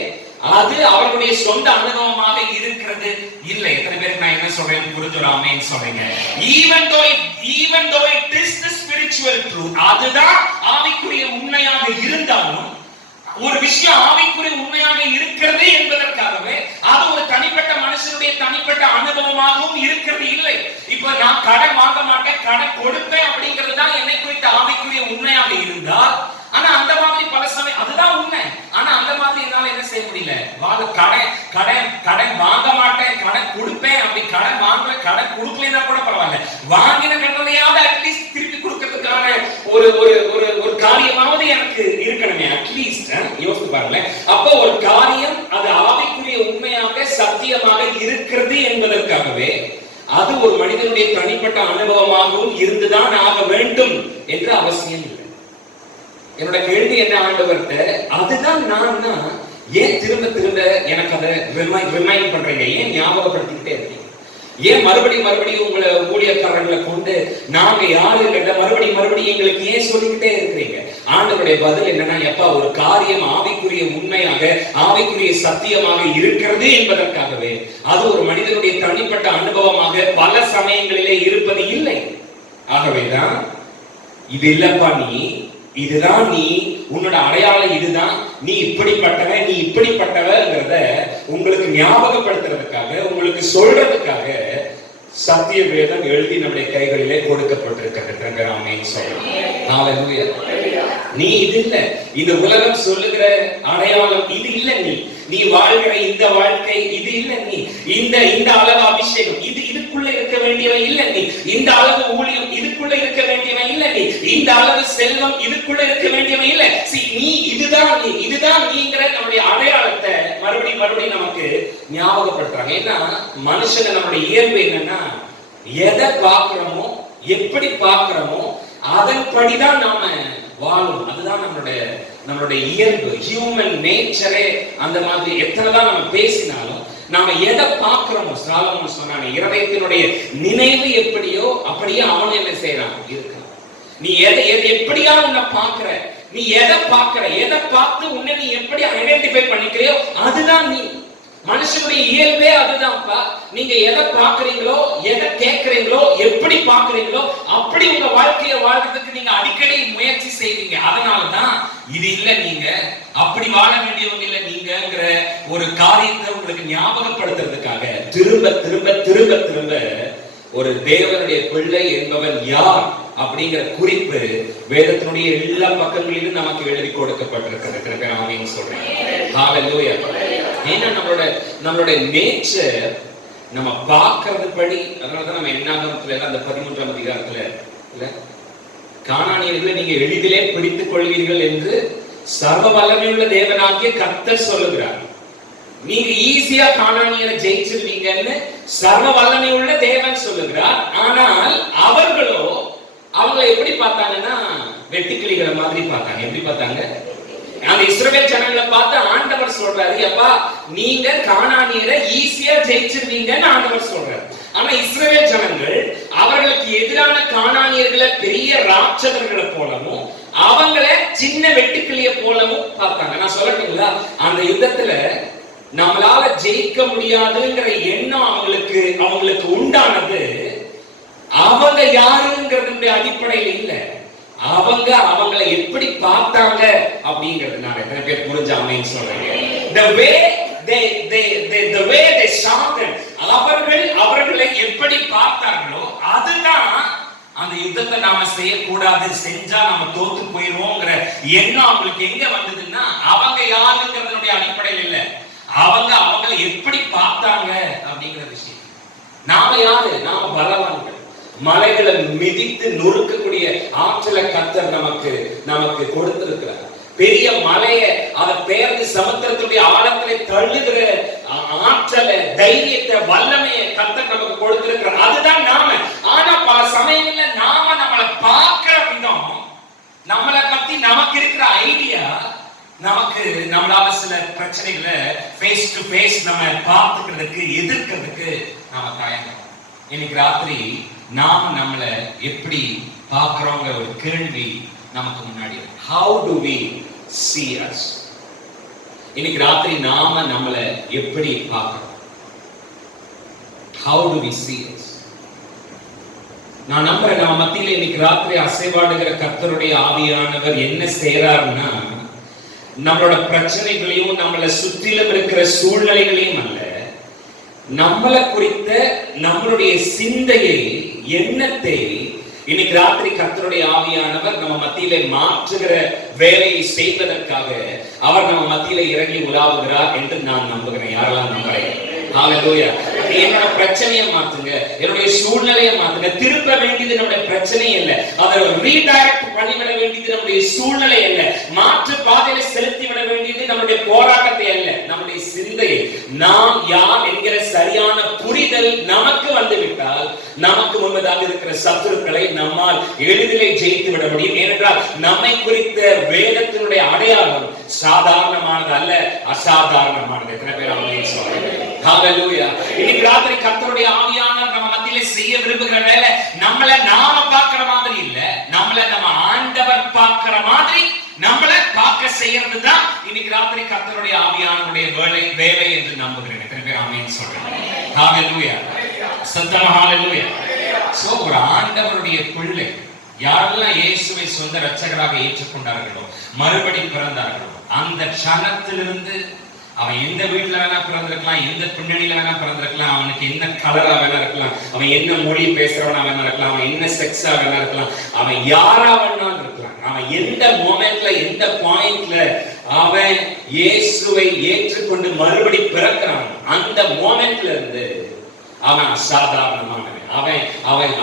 அது அவர்களுடைய சொந்த அனுபவமாக இருக்கிறது இல்லை. எத்தனை பேருக்கு நான் என்ன சொல்றேன்னு புரிஞ்சுற ஆமென் சொல்றீங்க? even though it is the spiritual truth, அதுதான் ஆவிக்குரிய உண்மையாக இருந்தாலும் ஒரு விஷயம் ஆவிக்குரிய உண்மையாக இருக்கிறது என்பதற்காகவே அது ஒரு தனிப்பட்ட மனுஷனுடைய தனிப்பட்ட அனுபவமாகவும் இருக்கிறது இல்லை. இப்ப நான் கடன் வாங்க மாட்டேன், கடன் கொடுப்பேன் அப்படிங்கிறது தான் என்னை குறித்த ஆவிக்குரிய உண்மையாக இருந்தால் கடன் வாங்க மாட்டேன், கடன் கொடுப்பேன், அப்படி கடன் வாங்கல, கடன் கொடுக்கலன்னா கூட பரவாயில்ல, வாங்கின கடனையாவது அட்லீஸ்ட் திருப்பி கொடுக்கறதுக்கான ஒரு ஒரு ஒரு காரியமாவது எனக்கு இருக்கணுமே. அட்லீஸ்ட் யோசித்து பாருங்களேன். அப்போ ஒரு காரியம் அது ஆவிக்குரிய உண்மையாக சத்தியமாக இருக்கிறது என்பதற்காகவே அது ஒரு மனிதனுடைய தனிப்பட்ட அனுபவமாகவும் இருந்துதான் ஆக வேண்டும் என்று அவசியம் இல்லை. என்னோட கேள்வி என்ன ஆண்டவர்கிட்ட, அதுதான் நான் ஏன் திரும்ப திரும்ப எனக்கு அதை ரிமைண்ட் பண்றீங்க, ஏன் ஞாபகப்படுத்திக்கிட்டே இருக்கீங்க, ஏன் மறுபடியும் உங்களை ஊழியக்காரர்களை கொண்டு நாங்க யாரு கேட்ட மறுபடியும் எங்களுக்கு ஏன் சொல்லிக்கிட்டே இருக்கிறீங்க? ஆண்டவருடைய பதில் என்னன்னா, எப்பா ஒரு காரியம் ஆவிக்குரிய உண்மையாக ஆவிக்குரிய சத்தியமாக இருக்கிறது என்பதற்காகவே அது ஒரு மனிதனுடைய தனிப்பட்ட அனுபவமாக பல சமயங்களிலே இருப்பது இல்லை. ஆகவேதான் இது இல்லப்பா, இதுதான் நீ உன்னோட அடையாளம், இதுதான் நீ இப்படிப்பட்டவ, நீ இப்படிப்பட்டவங்கிறத உங்களுக்கு ஞாபகப்படுத்துறதுக்காக, உங்களுக்கு சொல்றதுக்காக சத்திய வேதம் எழுதி நம்முடைய கைகளிலே கொடுக்கப்பட்டிருக்கிறது. ஆமென் சொல்லுங்க. ஹalleluya. நீ இது இல்ல, இந்த உலகம் சொல்லுகிற அடையாளம் இது இல்ல, நீ வாழ்கிற இந்த வாழ்க்கை இது இல்ல, நீ இந்த அளவு அபிஷேகம் இதுக்குள்ள இருக்க வேண்டியவன் இல்ல, நீ இந்த அளவு ஊழியம் இதுக்குள்ள இருக்க வேண்டியவன் இல்ல, நீ இந்த அளவு செல்வம் இதுக்குள்ள இருக்க வேண்டியவன் இல்ல. நீ இதுதான் நீங்கிற நம்முடைய அடையாளத்தை மறுபடியும் நமக்கு ஞாபகப்படுத்துறாங்க. ஏன்னா மனுஷங்க நம்முடைய இயல்பு என்னன்னா, எதை பார்க்கிறோமோ எப்படி பார்க்கிறோமோ அதன்படிதான் நாம வாழும். அதுதான் நம்மளுடைய இயல்பு, ஹியூமன் நேச்சரே அந்த மாதிரி. எத்தனைதான் நம்ம பேசினாலும் நாம எதை பார்க்கிறோமோ, சாலமோன் சொன்னானே, இருதயத்தினுடைய நினைவு எப்படியோ அப்படியே அவன் என்ன செய்யறான் இருக்கான். நீ எதை எப்படியா உன்னை பார்க்கிற, நீ எதை பார்க்கிற, எதை பார்த்து உன்னை நீ எப்படி ஐடென்டிஃபை பண்ணிக்கிறியோ அதுதான் நீ. மனுஷனுடைய இயல்பே அதுதான்ப்பா. நீங்க எதை பார்க்கறீங்களோ, எதை கேட்கறீங்களோ, எப்படி பார்க்கறீங்களோ அப்படி உங்க வாழ்க்கையை வாழ்றதுக்கு நீங்க அடிக்கடி முயற்சி செய்வீங்க. அதனாலதான் இது இல்ல, நீங்க அப்படி வாழ வேண்டியவங்க இல்ல நீங்கிற ஒரு காரியத்தை உங்களுக்கு ஞாபகப்படுத்துறதுக்காக திரும்ப திரும்ப திரும்ப திரும்ப ஒரு தேவனுடைய பிள்ளை என்பவன் யார் அப்படிங்கிற குறிப்பு வேதத்தினுடைய எல்லா பக்கங்களிலும் நமக்கு எழுதி கொடுக்கப்பட்டிருக்கிறது. ஆமென் சொல்றேன். ஹalleluya. ஏன்னா நம்மளோட நேச்சர் நம்ம பார்க்கிறது படி. அதனாலதான் நம்ம என்னாகமத்துல அந்த 13ஆம் அதிகாரத்துல இல்ல, கானானியர்களை நீங்க எளிதிலே பிடித்துக் கொள்வீர்கள் என்று சர்வ வல்லமையுள்ள தேவனாகிய கர்த்தர் சொல்லுகிறார். நீங்க ஈஸியா கானானியரை ஜெயிச்சிருவீங்கன்னு சர்வ வல்லமையுள்ள தேவன் சொல்லுகிறார். ஆனால் அவங்களை எப்படி பார்த்தாங்கன்னா வெட்டுக்கிளிகளை மாதிரி பார்த்தாங்க. எப்படி பார்த்தாங்க? அந்த இஸ்ரவேல் ஜனங்களை பார்த்து ஆண்டவர் சொல்றாரு, அப்பா நீங்க கானானியரை ஈஸியா ஜெயிச்சிருவீங்கன்னு ஆண்டவர் சொல்றாரு. ஆனா இஸ்ரவேல் ஜனங்கள் அவர்களுக்கு எதிரான கானானியர்களை பெரிய ராட்சதர்களை போலவும் அவங்களை சின்ன வெட்டுக்கிளிய போலவும் பார்த்தாங்க. நான் சொல்லட்டுங்களா, அந்த யுத்தத்துல நம்மளால ஜெயிக்க முடியாதுங்கிற எண்ணம் அவங்களுக்கு உண்டானது அவங்க யாருங்கிறது அடிப்படையில் இல்ல, அவங்களை எப்படி பார்த்தாங்க அப்படிங்கிறதுனால. எத்தனை பேர் புரிஞ்ச ஆமென் சொல்றீங்க? அவர்களை எப்படி பார்த்தார்களோ அதுதான் அந்த யுத்தத்தை நாம செய்யக்கூடாது, செஞ்சா நாம தோத்து போயிருவோங்கிற எண்ணம் அவங்களுக்கு எங்க வந்ததுன்னா அவங்க யாருங்கிறதுடைய அடிப்படையில் இல்ல, அவங்களை எப்படி பார்த்தாங்க அப்படிங்கிற விஷயம். நாம யாரு? நாம பலவான்கள். மலைகளை மிதித்து நொறுக்கக்கூடிய ஆற்றலை கர்த்தர் நமக்கு கொடுத்திருக்கிறார். பெரிய மலையை அதை பெயர்ந்து சமுத்திரத்துடைய ஆழத்திலே தள்ளுகிற ஆற்றலை, தைரியத்தை, வல்லமையை கர்த்தர் நமக்கு கொடுத்திருக்கிறார். அதுதான் நாம. ஆனா பல சமயங்கள்ல நம்மளை பார்க்கிற விதம், நம்மளை பத்தி நமக்கு இருக்கிற ஐடியா, நம்மளால சில பிரச்சனைகளை ஃபேஸ் டு ஃபேஸ் நம்ம பார்த்துக்கிறதுக்கு, எதிர்க்கிறதுக்கு நாம தயங்குறோம். இன்னைக்கு ராத்திரி நாம் நம்மளை எப்படி பார்க்கிறோங்கிற ஒரு கேள்வி நமக்கு முன்னாடி இருக்கு. How do we see us? இன்னைக்கு ராத்திரி நாம நம்மளை எப்படி பார்க்கிறோம்? How do we see us? நான் நம்புறேன் நம்ம மத்தியில இன்னைக்கு ராத்திரி அசைவாடுகிற கர்த்தருடைய ஆவியானவர் என்ன செய்யறாருன்னா, நம்மளோட பிரச்சனைகளையும் நம்மளை சுற்றிலும் இருக்கிற சூழ்நிலைகளையும் அல்ல, நம்மளை குறித்த நம்மளுடைய சிந்தையை, எண்ணத்தை இன்னைக்கு ராத்திரி கர்த்தருடைய ஆவியானவர் நம்ம மத்தியிலே மாற்றுகிற வேலையை செய்வதற்காக அவர் நம்ம மத்தியிலே இறங்கி உலாவுகிறார் என்று நான் நம்புகிறேன். யாரெல்லாம் நம்புறேன்? ஹalleluya. என்னோட பிரச்சனையை மாத்துங்க, என்னுடைய சூழ்நிலையை மாத்துங்க. திருப்ப வேண்டியது நம்முடைய பிரச்சனை இல்ல, அதை ரீடைரக்ட் பண்ணிவிட வேண்டியது நம்முடைய சூழ்நிலை இல்ல, மாற்று பாதையில செலுத்தி விட வேண்டியது நம்முடைய போராட்டத்தை அல்ல, நம்முடைய சிந்தையை. நாம் யார் என்கிற சரியான புரிதல் நமக்கு வந்துவிட்டால் நமக்கு முன்பதாக இருக்கிற சத்துருக்களை நம்மால் எளிதிலே ஜெயித்து விட முடியும். ஏனென்றால் நம்மை குறித்த வேதத்தினுடைய அடையாளம் சாதாரணமானது அல்ல, அசாதாரணமானது. எத்தனை பேர் ஆமென் சொல்றீங்க? ஹalleluya. இன்னைக்கு ராத்திரி கர்த்தருடைய ஆவியானவர் நம்ம மத்தியிலே செய்ய விரும்புகிற வேலை நம்மள நாம பார்க்கிற மாதிரி இல்ல, நம்மள நம்ம ஆண்டவர் பார்க்கிற மாதிரி நம்மள பார்க்க செய்யறது தான் இன்னைக்கு ராத்திரி கர்த்தருடைய ஆவியானவருடைய வேலை என்று நம்புகிறேன். எத்தனை பேர் ஆமென் சொல்றீங்க? ஹalleluya. சத்தமா ஹalleluya. சோ ஒரு ஆண்டவருடைய பிள்ளை யாரெல்லாம் இயேசுவை சொந்த இரட்சகராக ஏற்றுக்கொண்டார்களோ, மறுபடி பிறந்தார்களோ, அந்த க்ஷணத்திலிருந்து அவன் எந்த வீட்டுல வேணா பிறந்திருக்கலாம், எந்த பின்னணியில வேணா பிறந்திருக்கலாம், அவனுக்கு என்ன கலரா வேணா இருக்கலாம், அவன் என்ன மொழி பேசுறவனா வேணா இருக்கலாம், அவன் என்ன செக்ஸா வேணா இருக்கலாம், அவன் யாரா வேணாலும் இருக்கலாம், அவன் எந்த மொமெண்ட்ல எந்த பாயிண்ட்ல அவன் இயேசுவை ஏற்றுக்கொண்டு மறுபடி பிறக்கிறான், அந்த மொமெண்ட்ல இருந்து அவன் அசாதாரணமானவன்.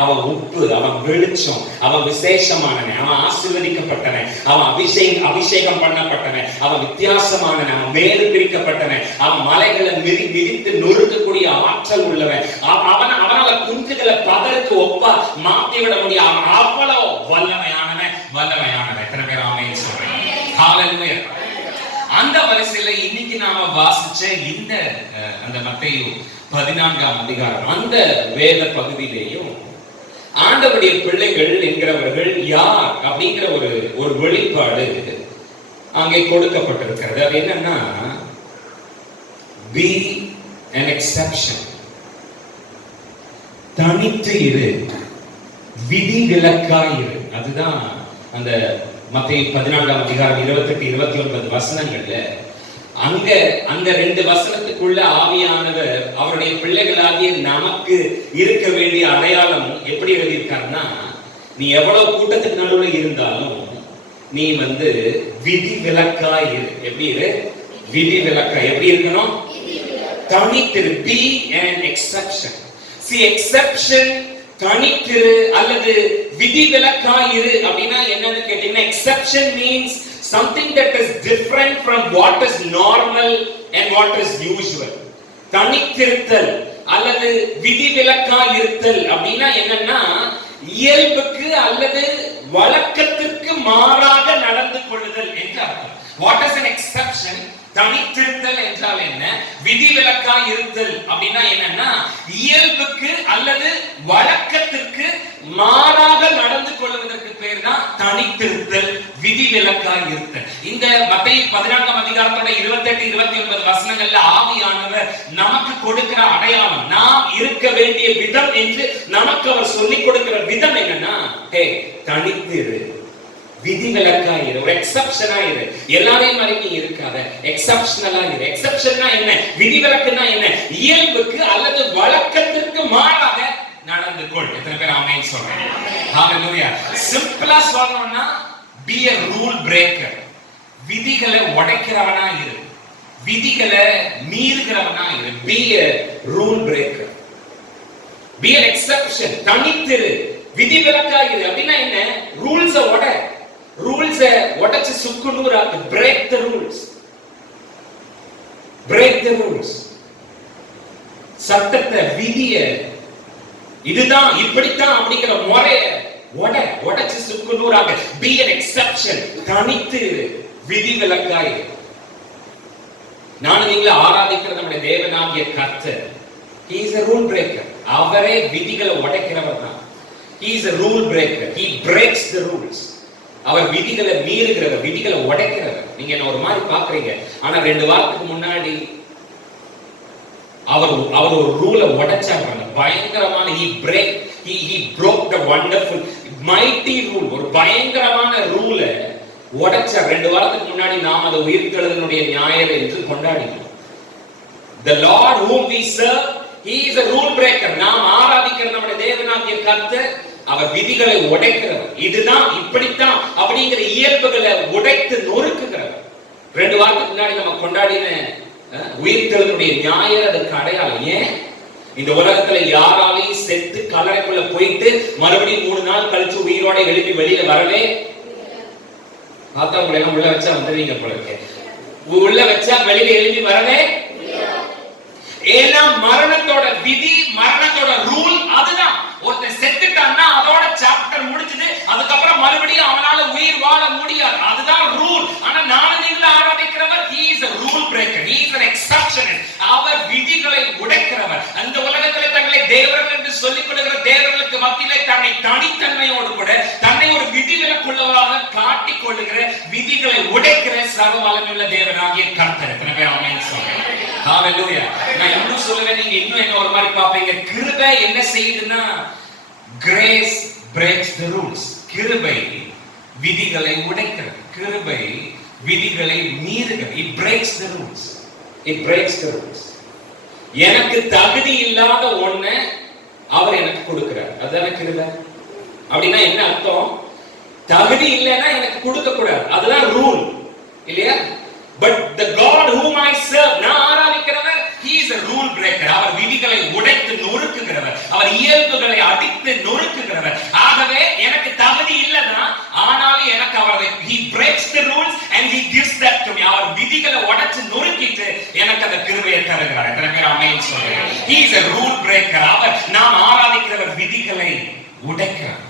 அவன் உப்பு, அவன் வெளிச்சம், அவன் விசேஷமானவன், அவன் ஆசீர்வதிக்கப்பட்டவன், அவன் அபிஷேகம் பண்ணப்பட்டவன், அவன் வித்தியாசமானவன், அவன் வேறு பிரிக்கப்பட்டவன், அவன் மலைகளை மிதித்து நொறுக்கக்கூடிய ஆற்றல் உள்ளவன், அவனால குஞ்சுகளை பதருக்கு ஒப்பா மாற்றி விட முடியும். அவ்வளவு வல்லமையானவன். எத்தனை பேர் ஆமென் சொல்றீங்க? ஹalleluya. அந்த வரிசையில இன்னைக்கு நாம வாசிச்ச இந்த அந்த மத்தேயு 14ஆம் அதிகாரம் அந்த வேத பகுதியிலேயும் ஆண்டவருடைய பிள்ளைகள் என்கிறவர்கள் யார் அப்படிங்கிற ஒரு வெளிப்பாடு அங்கே கொடுக்கப்பட்டிருக்கிறது. அது என்னன்னா, be an exception, தனித்து இரு, விதி விலக்காயிரு. அதுதான் அந்த மத்தேயு 14ஆம் அதிகாரம் 28, 29 வசனங்கள்ல அங்க அந்த 2 வசனத்துக்குள்ள ஆவியானவர் அவருடைய பிள்ளைகளாகிய நமக்கு இருக்க வேண்டிய அடையாளம் எப்படி எழுதியிருக்காருன்னா, நீ எவ்வளவு கூட்டத்துக்கு நடுவில் இருந்தாலும் நீ விதி விலக்காய் இரு. எப்படி இரு? விதி விலக்கா. எப்படி இருக்கணும்? தனித்திரு. Be an exception. See, exception, தனித்திரு அல்லது விதி விலக்காயிரு அப்படின்னா என்னன்னு கேட்டீங்கன்னா, exception means something that is different from what is normal and what is usual. தனித்திருத்தல் அல்லது விதி விலக்காயிருத்தல் அப்படின்னா என்னன்னா, இயல்புக்கு அல்லது வழக்கத்திற்கு மாறாக நடந்து கொள்ளுதல் என்று அர்த்தம். What is an exception? தனித்திருத்தல் என்றால் என்ன? விதிவிலக்கா இருத்தல் அப்படின்னா என்னன்னா, இயல்புக்கு அல்லது வழக்கத்திற்கு மாறாக நடந்து கொள்வதற்கு பேர் தான் தனித்திருத்தல், விதிவிலக்கா இருத்தல். இந்த மத்தேயு 14ஆம் அதிகாரத்தோட 28, 29 வசனங்கள்ல ஆவியானவர் நமக்கு கொடுக்கிற அடையாளம், நாம் இருக்க வேண்டிய விதம் என்று நமக்கு அவர் சொல்லிக் கொடுக்கிற விதம் என்னன்னா, தனித்திரு, விதிவிலக்கா இரு, ஒரு எக்ஸெப்ஷனா இரு. எல்லாரையும் மாதிரி நீ இருக்காத, எக்ஸெப்ஷனலா இரு. எக்ஸெப்ஷன்னா என்ன? விதிவிலக்குன்னா என்ன? இயல்புக்கு அல்லது வழக்கத்திற்கு மாறாக நடந்து கொள். எத்தனை பேர் ஆமென் சொல்றீங்க? ஹalleluya. சிம்பிளா சொல்லணும்னா, be a rule breaker. விதிகளை உடைக்கிறவனா இரு, விதிகளை மீறுகிறவனா இரு. be a rule breaker, be an exception. தனித்திரு, விதிவிலக்கா இரு. அப்படின்னா என்ன? ரூல்ஸ் உடை, ரூல்ஸ் உடைச்சு சுக்குநூறாக்கு. break the rules, break the rules. சட்டத்தை, விதிய, இதுதான் இப்படித்தான் அப்படிங்கிற முறைய உடைச்சு சுக்குநூறாக. be an exception, தனித்து விதிவிலக்காய். நானும் நீங்கள ஆராதிக்கிற நம்முடைய தேவனாகிய கர்த்தர், he is a rule breaker. அவரே விதிகளை உடைக்கிறவர் தான். he is a rule breaker, he breaks the rules. அவர் விதிகளை மீறுகிறவர், விதிகளை உடைக்கிறவர். நீங்க என்ன ஒரு மாதிரி பாக்குறீங்க, ஆனா 2 வாரத்துக்கு முன்னாடி அவர் ஒரு ரூலை உடைச்சாங்க. பயங்கரமான he broke the wonderful mighty rule, ஒரு பயங்கரமான ரூலை உடைச்சார். 2 வாரத்துக்கு முன்னாடி நாம் அதை உயிர்த்தெழுதலுடைய ஞாயிறு என்று கொண்டாடினோம். The Lord whom we serve, he is a rule breaker. நாம் ஆராதிக்கிற நம்முடைய தேவனாகிய கர்த்தர் அவர் விதிகளை உடைக்கிறவர். இதுதான் இப்படித்தான் அப்படிங்கிற இயல்புகளை உடைத்து நொறுக்குகிறவர். 2 வாரத்துக்கு முன்னாடி நம்ம கொண்டாடின உயிர்த்தெழுதலுடைய ஞாயிறு அதுக்கு அடையாளம். ஏன்? இந்த உலகத்துல யாராலையும் செத்து கல்லறைக்குள்ள போயிட்டு மறுபடியும் 3 நாள் கழிச்சு உயிரோட எழுப்பி வெளியில வரவே பார்த்தா உங்களை எல்லாம் உள்ள வச்சா வந்துருவீங்க போல இருக்கு. உள்ள வச்சா வெளியில எழுப்பி வரவே. ஏன்னா மரணத்தோட விதி, மரணத்தோட ரூல் அதுதான். ஒருத்தன் செத்துட்டான்னா அதோட சாப்டர் முடிஞ்சது. அதுக்கப்புறம் மறுபடியும் அவனால உயிர் வாழ முடியாது. அதுதான் ரூல். ஆனா நானும் நீங்களும் ஆராதிக்கிறவர் he is a rule breaker, he is an exceptionist. அவர் விதிகளை உடைக்கிறவர். அந்த உலகத்திலே தங்களை தேவர்கள் என்று சொல்லிக் கொள்கிற தேவர்களுக்கு மத்தியிலே தன்னை தனித்தன்மையோடு கூட தன்னை ஒரு விதிகளுக்குள்ளவராக காட்டிக் கொள்ளுகிற விதிகளை உடைக்கிற சர்வ வல்லமையுள்ள தேவனாகிய கர்த்தர். எத்தனை பேர் ஆமென் சொல்லுங்க? ஹalleluya. நான் இன்னும் சொல்லுவேன், நீங்க இன்னும் என்ன ஒரு மாதிரி பாப்பீங்க. கிருபை என்ன செய்யுதுன்னா grace breaks the rules. கிருபை விதிகளை உடைக்கிறது. கிருபை விதிகளை மீறுகிறது. it breaks the rules. it breaks the rules. எனக்கு தகுதி இல்லாத ஒண்ணு அவர் எனக்கு கொடுக்கிறார். அதுதானே கிருபை. அப்படின்னா என்ன அர்த்தம்? தகுதி இல்லைன்னா எனக்கு கொடுக்க கூடாது. அதுதான் ரூல் இல்லையா? But the God whom I serve, நான் ஆராதிக்கிறவர், he is a rule breaker. அவர் விதிகளை உடைத்து நொறுக்குகிறவர். அவர் இயல்புகளை அடித்து நொறுக்குகிறவர். ஆகவே எனக்கு தகுதி இல்லைன்னா ஆனாலும் எனக்கு அவர் he breaks the rules and he gives that to me. அவர் விதிகளை உடைச்சு நொறுக்கிட்டு எனக்கு அந்த கிருபையை தருகிறார். எத்தனை பேர் ஆமென் சொல்லுங்க? he is a rule breaker. அவர் நாம் ஆராதிக்கிறவர் விதிகளை உடைக்கிறார்.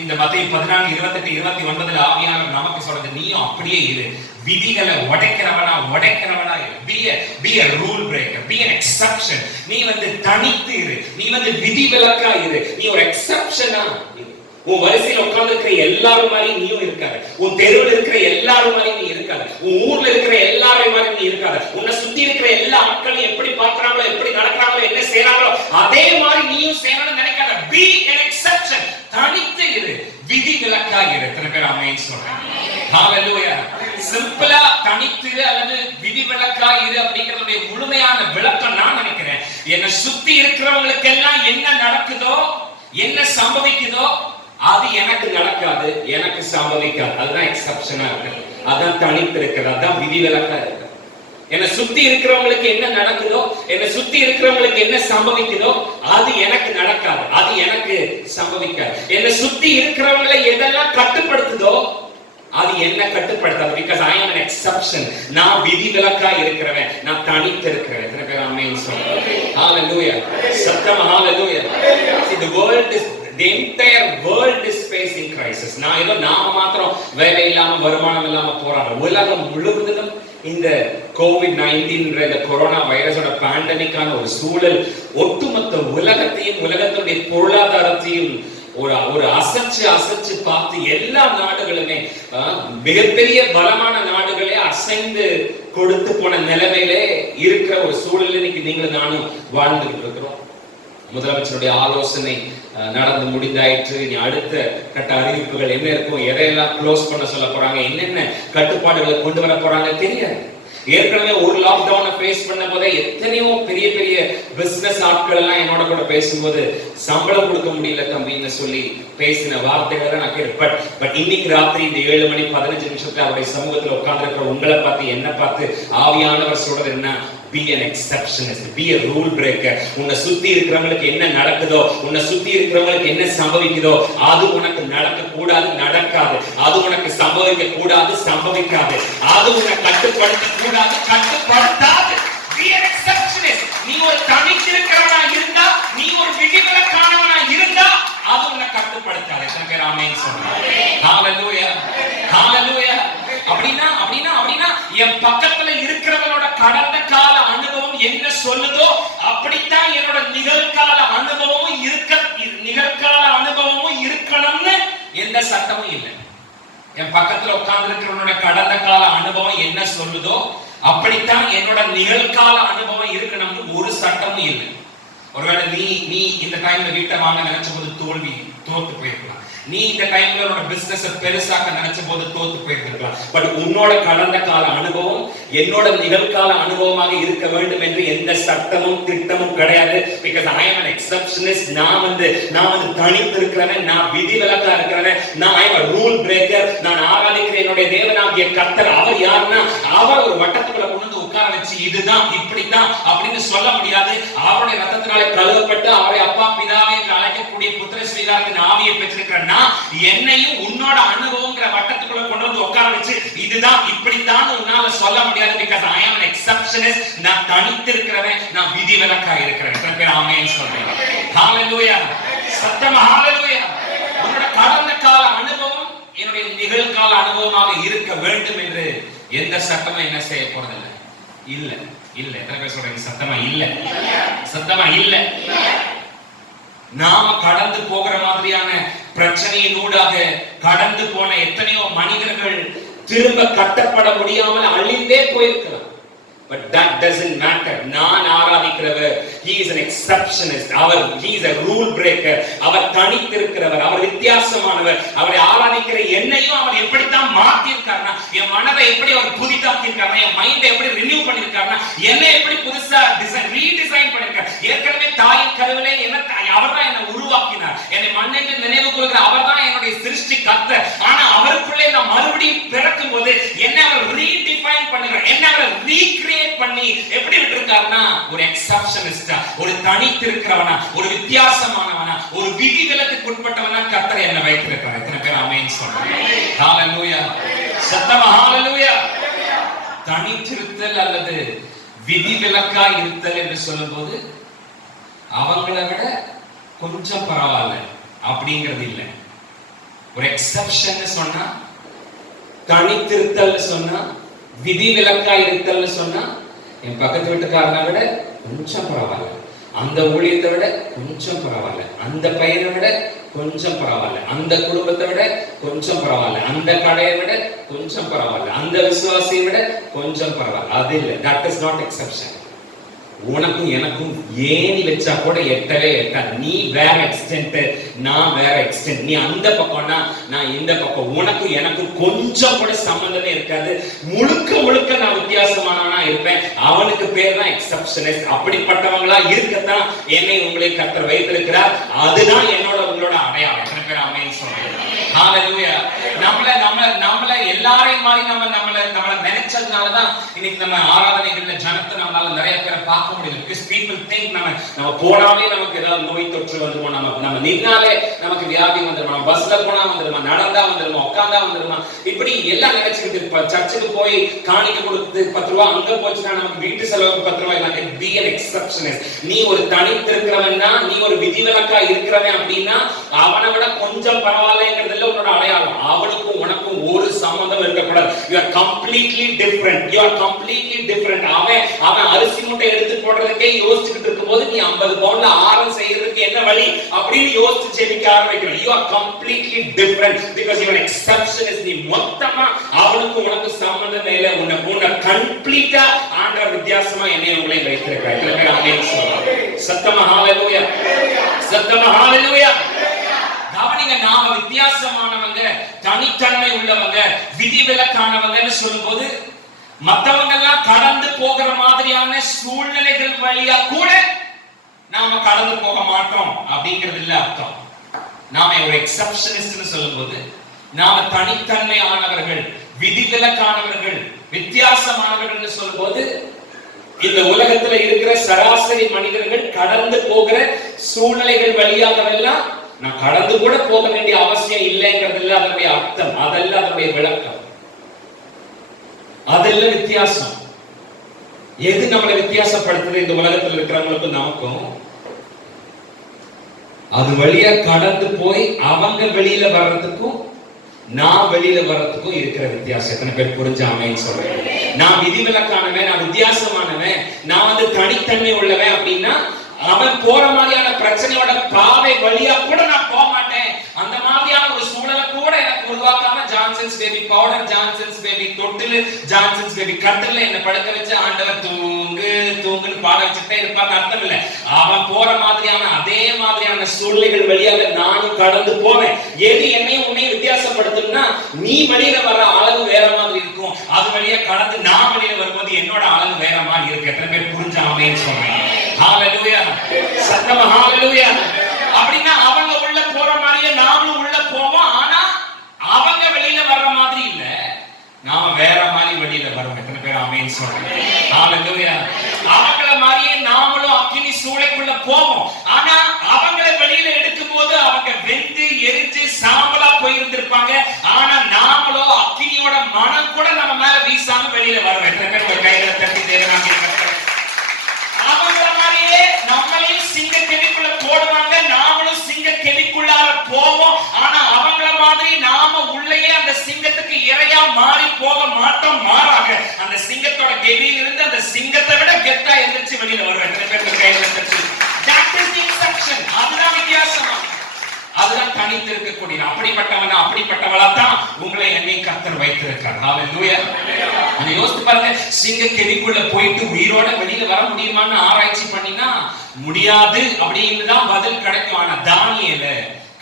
இந்த மத்தேயு 14:28-29 ஆவியானவர் நமக்கு சொல்றது, நீயும் அப்படியே இரு, விதிகளை உடைக்கிறவனா இரு. be a rule breaker, be an exception. நீ தனித்து இரு, நீ விதிவிலக்கா இரு, நீ ஒரு எக்ஸெப்ஷனா இரு. உன் வரிசையில் உட்கார்ந்து இருக்கிற எல்லாரும் மாதிரி நீயும் இருக்காது. உன் தெருவில் இருக்கிற எல்லாரும் மாதிரி நீ இருக்காது. உன் ஊர்ல இருக்கிற எல்லாரும் மாதிரி நீ இருக்காது. உன்னை சுத்தி இருக்கிற எல்லா ஆட்களும் எப்படி பார்க்கறாங்களோ, எப்படி நடக்கிறாங்களோ, என்ன செய்யறாங்களோ அதே மாதிரி நீயும் செய்யணும்னு நினைக்காத. be an exception. தனித்து இரு, விதிவிலக்கா இரு. எத்தனை பேர் ஆமென் சொல்றாங்க? ஹalleluya. சிம்பிளா தனித்து அல்லது விதிவிலக்கா இரு அப்படிங்கறதுடைய முழுமையான விளக்கம் நான் நினைக்கிறேன், என்ன சுத்தி இருக்கிறவங்களுக்கு எல்லாம் என்ன நடக்குதோ, என்ன சம்பவிக்குதோ அது எனக்கு நடக்காது, எனக்கு சம்பவிக்காது. அதுதான் எக்ஸெப்ஷனா இருக்கு. அதான் தனித்து இருக்கிறது. அதான் விதிவிலக்கா இருக்கு. என்ன சுத்தி இருக்கிறவங்களுக்கு என்ன நடக்குதோ, என்ன சுத்தி இருக்கிறவங்களுக்கு என்ன சம்பவிக்குதோ அது எனக்கு நடக்காது, அது எனக்கு சம்பவிக்காது. என்ன சுத்தி இருக்கிறவங்களை எதெல்லாம் கட்டுப்படுத்துதோ அது என்ன கட்டுப்படுத்தாது. because I am an exception. நான் விதிவிலக்கா இருக்கிறவன், நான் தனித்து இருக்கிறவன். எத்தனை பேர் ஆமென் சொல்லுங்க? hallelujah. சத்தமா hallelujah. See, the entire world is facing crisis. நான் மாத்திரம் வேலை இல்லாம வருமானம் இல்லாம போறாங்க. உலகம் முழுவதும் இந்த COVID-19 இந்த கொரோனா வைரஸோட பேண்டமிக்கான ஒரு சூழல் ஒட்டுமொத்த உலகத்தையும் உலகத்துடைய பொருளாதாரத்தையும் ஒரு அசைச்சு பார்த்து எல்லா நாடுகளுமே மிகப்பெரிய பலமான நாடுகளே அசைந்து கொடுத்து போன நிலைமையிலே இருக்கிற ஒரு சூழல் இன்னைக்கு நீங்களும் நானும் வாழ்ந்துகிட்டு இருக்கிறோம். முதலமைச்சருடைய ஆலோசனை நடந்து முடிந்தாயிற்று. இனி அடுத்த கட்ட அறிவிப்புகள் என்ன இருக்கும், எதையெல்லாம் க்ளோஸ் பண்ண சொல்ல போறாங்க, என்னென்ன கட்டுப்பாடுகளை கொண்டு வர போறாங்க தெரியாது. ஏற்கனவே ஒரு லாக்டவுனை ஃபேஸ் பண்ண போதே எத்தனையோ பெரிய பெரிய பிசினஸ் ஆட்கள் எல்லாம் என்னோட கூட பேசும்போது சம்பளம் கொடுக்க முடியல தம்பின்னு சொல்லி பேசின வார்த்தைகளை நான் கேட்பேன். பட் இன்னைக்கு ராத்திரி இந்த 7 மணி 15 நிமிஷத்துல அவருடைய சமூகத்துல உட்கார்ந்து இருக்கிற உங்களை பார்த்து என்ன பார்த்து ஆவியானவர் சொல்றது என்ன? be an exceptionist, be a rule breaker. உன்னை சுத்தி இருக்கிறவங்களுக்கு என்ன நடக்குதோ, உன்னை சுத்தி இருக்கிறவங்களுக்கு என்ன சம்பவிக்குதோ அது உனக்கு நடக்க கூடாது, நடக்காது. அது உனக்கு சம்பவிக்க கூடாது, சம்பவிக்காது. அது உன்னை கட்டுப்படுத்த கூடாது, கட்டுப்படுத்தாது. be an exceptionist. நீ ஒரு தனித்து இருக்கிறவனா இருந்தா, நீ ஒரு விதிவிலக்கானவனா இருந்தா அது உன்னை கட்டுப்படுத்தாது. எத்தனை பேர் ஆமென் சொல்றாங்க? ஹalleluya, ஹalleluya. அப்படினா என் பக்கத்துல இருக்கிறவனோட கடந்த கால அனுபவம் என்ன சொல்லுதோ அப்படித்தான் என்னோட நிகழ்கால அனுபவமும் இருக்கணும்னு எந்த சட்டமும் இல்லை. என் பக்கத்துல உட்கார்ந்து இருக்கிறவனோட கடந்த கால அனுபவம் என்ன சொல்லுதோ அப்படித்தான் என்னோட நிகழ்கால அனுபவம் இருக்கணும்னு ஒரு சட்டமும் இல்லை. ஒருவேளை நீ இந்த டைம்ல வீட்டை வாங்க நினைச்ச போது தோத்து போயிருக்கலாம். நீ இந்த டைம்ல உன்னோட பிசினஸ் பெருசாக்க நினைச்ச போது தோத்து போயிருக்கலாம். பட் உன்னோட கடந்த கால அனுபவம் என்னோட நிகழ்கால அனுபவமாக இருக்க வேண்டும் என்று எந்த சட்டமும் திட்டமும் கிடையாது. Because I am an exceptionist. நான் வந்து தனித்து இருக்கிறவன், நான் விதிவிலக்கா இருக்கிறவன், நான் ஐ அம் a rule breaker. நான் ஆராதிக்கிற என்னுடைய தேவனாகிய கர்த்தர் அவர் யாருன்னா அவர் ஒரு வட்டத்துக்குள்ள கொண்டு வந்து உட்கார வச்சு இதுதான் இப்படித்தான் அப்படின்னு சொல்ல முடியாது. அவருடைய ரத்தத்தினாலே கழுவப்பட்டு அவரை அப்பா பிதாவே என்று அழைக்கக்கூடிய புத்திர ஸ்வீகாரத்தின் ஆவியை பெற்றிருக்கிறேன். என்னையும் உன்னோட அனுபவங்கிற வட்டத்துக்குள்ள கொண்டு வந்து உட்கார வச்சு இதுதான் இப்படித்தான் உன்னால சொல்ல முடியாது. Because I am an exceptionist. நான் தனித்து இருக்கிறவன், நான் விதிவிலக்கா இருக்கிறேன். எத்தனை பேர் ஆமென் சொல்றீங்க? ஹalleluya. சத்தமா ஹalleluya. உன்னோட கடந்த கால அனுபவம் என்னுடைய நிகழ்கால அனுபவமாக இருக்க வேண்டும் என்று எந்த சட்டமும் என்ன செய்ய போறதில்லை. இல்ல இல்ல. எத்தனை பேர் சொல்றீங்க? சத்தமா இல்ல. சத்தமா இல்ல. நாம கடந்து போகிற மாதிரியான பிரச்சனையினூடாக கடந்து போன எத்தனையோ மனிதர்கள் திரும்ப கட்டப்பட முடியாமல் அழிந்தே போயிருக்கலாம். But that doesn't matter. நான் ஆராதிக்கிறவர் he is an exceptionist. he is a rule breaker. அவர் தனித்திருக்கிறவர், அவர் வித்தியாசமானவர். அவரை ஆராதிக்கிற என்னையும் அவர் எப்படித்தான் மாத்தி இருக்காருன்னா, என் மனதை எப்படி அவர் புதிதாக்கி இருக்காருன்னா, என் மைண்டை எப்படி ரினியூ பண்ணிருக்காருன்னா, என்னை எப்படி புதுசா ரீடிசைன் பண்ணிருக்கார். ஏற்கனவே தாயின் கருவிலே அவர்தான் என்னை உருவாக்கினார். என்னை மண்ணில் நினைவு கொள்கிற அவர்தான் என்னுடைய சிருஷ்டி கர்த்தர். ஆனா அவருக்குள்ளே நான் மறுபடியும் பிறக்கும் போது என்ன அவர் ரீடிஃபைன் பண்ணுகிறார், என்ன அவர் ரீக்ரியேட் பண்ணி எப்படி விட்டுருக்காருன்னா ஒரு எக்ஸப்ஷனிஸ்டா, ஒரு தனித்திருக்கிறவனா, ஒரு வித்தியாசமானவனா, ஒரு விதிவிலக்குக்கு உட்பட்டவனா கர்த்தர் என்ன வைத்திருக்கிறார். எத்தனை பேர் ஆமென் சொல்றாங்க? ஹalleluya. சத்தமா ஹalleluya. தனித்திருத்தல் அல்லது விதிவிலக்கா இருத்தல் என்று சொல்லும்போது அவங்கள விட கொஞ்சம் பரவாயில்ல அப்படிங்கிறது இல்லை. ஒரு எக்ஸப்ஷன் சொன்னா, தனித்திருத்தல் சொன்னா, விதிவிலக்கா இருத்தல் சொன்னா, என் பக்கத்து வீட்டுக்காரனை விட கொஞ்சம் பரவாயில்ல, அந்த ஊழியத்தை விட கொஞ்சம் பரவாயில்ல, அந்த பையனை விட கொஞ்சம் பரவாயில்ல, அந்த குடும்பத்தை விட கொஞ்சம் பரவாயில்ல, அந்த கடையை விட கொஞ்சம் பரவாயில்ல, அந்த விசுவாசியை விட கொஞ்சம் பரவாயில்ல. அது இல்லை. That is not exception. உனக்கும் எனக்கும் ஏணி வச்சா கூட எட்டவே எட்டாது. நீ வேற எக்ஸ்டென்ட், நான் வேற எக்ஸ்டென்ட். நீ அந்த பக்கம்னா நான் இந்த பக்கம். உனக்கும் எனக்கும் கொஞ்சம் கூட சம்பந்தமே இருக்காது. முழுக்க முழுக்க நான் வித்தியாசமானவனா இருப்பேன். அவனுக்கு பேர் தான் எக்ஸப்ஷனிஸ்ட். அப்படிப்பட்டவங்களா இருக்கத்தான் என்னை உங்களை கர்த்தர் வைத்திருக்கிறார். அதுதான் என்னோட உங்களோட அடையாளம். எத்தனை பேர் ஆமென் சொல்றீங்க? ஹalleluya. நம்மள எல்லாரையும் மாதிரி நம்ம நினைச்சதுனாலதான் இன்னைக்கு நம்ம ஆராதனைகள்ல ஜனத்தை நம்மளால நிறைய பேரை பார்க்க முடியல. because people think நம்ம போனாலே நமக்கு ஏதாவது நோய் தொற்று வந்துருமா, நம்ம நின்னாலே நமக்கு வியாதி வந்துருமா, நம்ம பஸ்ல போனா வந்துருமா, நடந்தா வந்துருமா, உட்கார்ந்தா வந்துருமா, இப்படி எல்லாம் நினைச்சுக்கிட்டு சர்ச்சுக்கு போய் காணிக்க கொடுத்து 10 ரூபாய் அங்க போச்சுன்னா நமக்கு வீட்டு செலவுக்கு 10 ரூபாய் இல்லை. be an exceptionist. நீ ஒரு தனித்திருக்கிறவன்னா, நீ ஒரு விதிவிலக்கா இருக்கிறவன் அப்படின்னா அவனை விட கொஞ்சம் பரவாயில்லைங்கிறதுல உன்னோட அடையாளம். அவனுக்கும் உனக்கும் ஒரு சம்பந்தம் இருக்கக்கூடாது. you are completely different. you are completely different. அவன் அரிசி மூட்டை எடுத்து போடுறதுக்கே யோசிச்சுட்டு இருக்கும்போது நீ 50 பவுண்ட்ல ஆரம் செய்யறதுக்கு என்ன வழி அப்படின்னு யோசிச்சு ஜெபிக்க ஆரம்பிக்கணும். you are completely different because you are an exceptionist. நீ மொத்தமா அவனுக்கு உனக்கு சம்பந்தம் இல்ல. உன்னை கம்ப்ளீட்டா ஆண்டவர் வித்தியாசமா என்னைய உங்களை வைத்திருக்கிறார். எத்தனை பேர் ஆமென் சொல்றாங்க? சத்தமா ஹalleluya. சத்தமா ஹalleluya. கவனிங்க, நாம வித்தியாசமானவங்க, தனித்தன்மை உள்ளவங்க, விதிவிலக்கானவங்கன்னு சொல்லும்போது மத்தவங்க எல்லாம் கடந்து போகிற மாதிரியான சூழ்நிலைகள் வழியா கூட நாம கடந்து போக மாட்டோம் அப்படிங்கிறது இல்ல அர்த்தம். நாம ஒரு எக்ஸப்ஷனிஸ்ட்னு சொல்லும்போது நாம தனித்தன்மை ஆனவர்கள், விதிவிலக்கானவர்கள், வித்தியாசமானவர்கள் சொல்லும்போது இந்த உலகத்துல இருக்கிற சராசரி மனிதர்கள் கடந்து போகிற சூழ்நிலைகள் வழியாகவெல்லாம் நான் கடந்து கூட போக வேண்டிய அவசியம் இல்லைங்கிறது இல்ல அதனுடைய அர்த்தம். அதெல்லாம் அதனுடைய விளக்கம். அதெல்லாம் வித்தியாசம். எது நம்மளை வித்தியாசப்படுத்துது இந்த உலகத்தில் இருக்கிறவங்களுக்கும் நமக்கும்? அது வழியா கடந்து போய் அவங்க வெளியில வர்றதுக்கும் நான் வெளியில வர்றதுக்கும் இருக்கிற வித்தியாசம். எத்தனை பேர் புரிஞ்ச ஆமென் சொல்றேன்? நான் விதிவிலக்கானவன், நான் வித்தியாசமானவன், நான் தனித்தன்மை உள்ளவன் அப்படின்னா அவன் போற மாதிரியான பிரச்சனையோட பாவை வழியா கூட நான் போக மாட்டேன். அந்த மாதிரியான ஒரு சூழலை கூட எனக்கு உருவாக்காம Johnson's baby powder, Johnson's baby தொட்டில், ஜான்சன்ஸ் பேபி கட்டில என்ன படுக்க வச்சு ஆண்டவர் தூங்கு தூங்குன்னு பாட வச்சுட்டே இருப்பாங்க அர்த்தம் இல்ல. அவன் அவன் போற மாதிரியான அதே மாதிரியான சூழ்நிலைகள் வழியாக நானும் கடந்து போவேன். எது என்னையும் உன்னையும் வித்தியாசப்படுத்தும்னா, நீ வெளியில வர்ற அளவு வேற மாதிரி இருக்கும், அது வழியா கடந்து நான் வெளியில வரும்போது என்னோட அளவு வேற மாதிரி இருக்கு. எத்தனை பேர் புரிஞ்ச ஆமென் சொல்றேன்? ஹalleluya, சத்தமா ஹalleluya. அப்படின்னா அவங்க உள்ள போற மாதிரியே நாமளும் உள்ள போவோம். ஆனா அவங்க வெளியில வர்ற மாதிரி இல்ல, நாம வேற மாதிரி வெளியில வரோம். எத்தனை பேர் ஆமென் சொல்றேன்? ஹalleluya. அவங்கள மாதிரியே நாமளும் அக்கினி சூளைக்குள்ள போவோம். ஆனா அவங்கள வெளியில எடுக்கும் போது அவங்க வெந்து எரிஞ்சு சாம்பலா போயிருந்திருப்பாங்க. ஆனா நாமளோ அக்கினியோட மனம் கூட நம்ம மேல வீசாம வெளியில வரோம். எத்தனை பேர் ஒரு கையில தட்டி தேவனாக அவங்கள மாதிரியே நம்மளையும் சிங்க கெவிக்குள்ள போடுவாங்க, நாமளும் சிங்க கெவிக்குள்ளார போவோம். ஆனா அவங்கள மாதிரி நாம உள்ளேயே அந்த சிங்கத்துக்கு இரையா மாறி போக மாட்டோம். மாறாக அந்த சிங்கத்தோட கெவியில இருந்து அந்த சிங்கத்தை விட கெத்தா எந்திரிச்சு வெளியில வருவோம். எத்தனை பேருக்கு கையில தட்டி? That is the exception. அதுதான் வித்தியாசம், அதுதான் தனித்து இருக்கக்கூடிய. அப்படிப்பட்டவனா அப்படிப்பட்டவளா தான் உங்களை என்னை கர்த்தர் வைத்திருக்கிறார். ஹalleluya. நீங்க யோசித்து பாருங்க, சிங்க கெவிக்குள்ள போயிட்டு உயிரோட வெளியில வர முடியுமான்னு ஆராய்ச்சி பண்ணினா முடியாது அப்படின்னு தான் பதில் கிடைக்கும். ஆனா தானியேல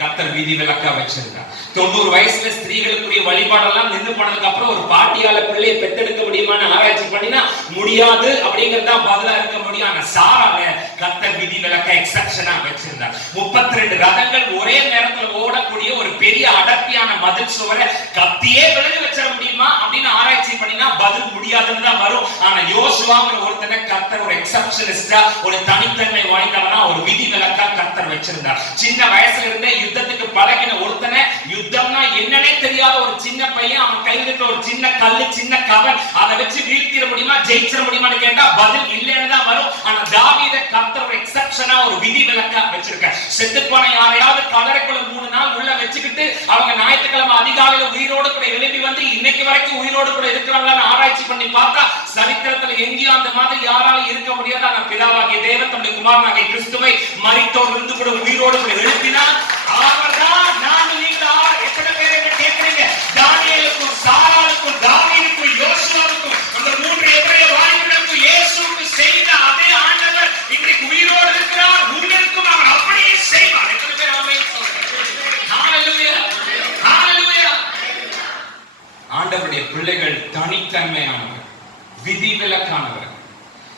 கர்த்தர் விதி விலக்கா வச்சிருக்கார். 90 வயசுல ஸ்திரீகளுக்குரிய வழிபாடெல்லாம் நின்று போனதுக்கு அப்புறம் ஒரு பாட்டியால பிள்ளையை பெத்தெடுக்க முடியுமான்னு ஆராய்ச்சி பண்ணினா முடியாது அப்படிங்கறதா பதிலா இருக்க முடியும். ஆனா சாரால கர்த்தர் விதி விலக்க எக்ஸெப்ஷனா வச்சிருந்தார். 32 ரதங்கள் ஒரே நேரத்துல ஓடக்கூடிய ஒரு பெரிய அடர்த்தியான மதில் சுவரை கத்தியே விலகி வச்சிட முடியுமா அப்படின்னு ஆராய்ச்சி பண்ணினா பதில் முடியாதுன்னு தான் வரும். ஆனா யோசுவாங்கிற ஒருத்தனை கர்த்தர் ஒரு எக்ஸெப்ஷனிஸ்டா, ஒரு தனித்தன்மை வாய்ந்தவனா, ஒரு விதி விலக்கா கர்த்தர் வச்சிருந்தார். சின்ன வயசுல இருந்தே யுத்தத்துக்கு பழகின ஒருத்தனை, யுத்தம்னா என்னன்னே தெரியாத ஒரு சின்ன பையன், அவன் கையில இருக்க ஒரு சின்ன கல்லு, சின்ன கவன், அதை வச்சு வீழ்த்திட முடியுமா, ஜெயிச்சிட முடியுமான்னு கேட்டா பதில் இல்லைன்னு தான் வரும். ஆனா தாவீதை கர்த்தர் ஒரு எக்ஸெப்ஷனா, ஒரு விதி விலக்கா வச்சிருக்கார். செத்து போன யாரையாவது கல்லறைக்குள்ள 3 நாள் உள்ள வச்சுக்கிட்டு அவங்க ஞாயிற்றுக்கிழமை அதிகாலையில உயிரோடு கூட எழுப்பி வந்து இன்னைக்கு வரைக்கும் உயிரோடு கூட இருக்கிறாங்களான்னு ஆராய்ச்சி பண்ணி பார்த்தா சரித்திரத்துல எங்கேயும் அந்த மாதிரி யாராலும் இருக்க முடியாது. ஆனா பிதாவாகிய தேவன் தம்முடைய குமாரனாகிய கிறிஸ்துவை மரித்தோர் இருந்து கூட உயிரோடு கூட எழுப்பினார். அவர்தான் நானும் நீங்களா எத்தனை பேர் என்ன கேட்கிறீங்க? தானியேலுக்கும் சாராளுக்கும் தாவீதுக்கும் யோசுவாவுக்கும் அந்த 3 எபிரேய வாலிபர்களுக்கும் இயேசுவுக்கு செய்த அதே ஆண்டவர் இன்றைக்கு உயிரோடு இருக்கிறார். உங்களுக்கும் அவர் அப்படியே செய்வார். எத்தனை பேர் ஆமென் சொல்றீங்க? ஹalleluya, ஹalleluya. ஆண்டவருடைய பிள்ளைகள் தனித்தன்மையானவர், விதிவிலக்கானவர்.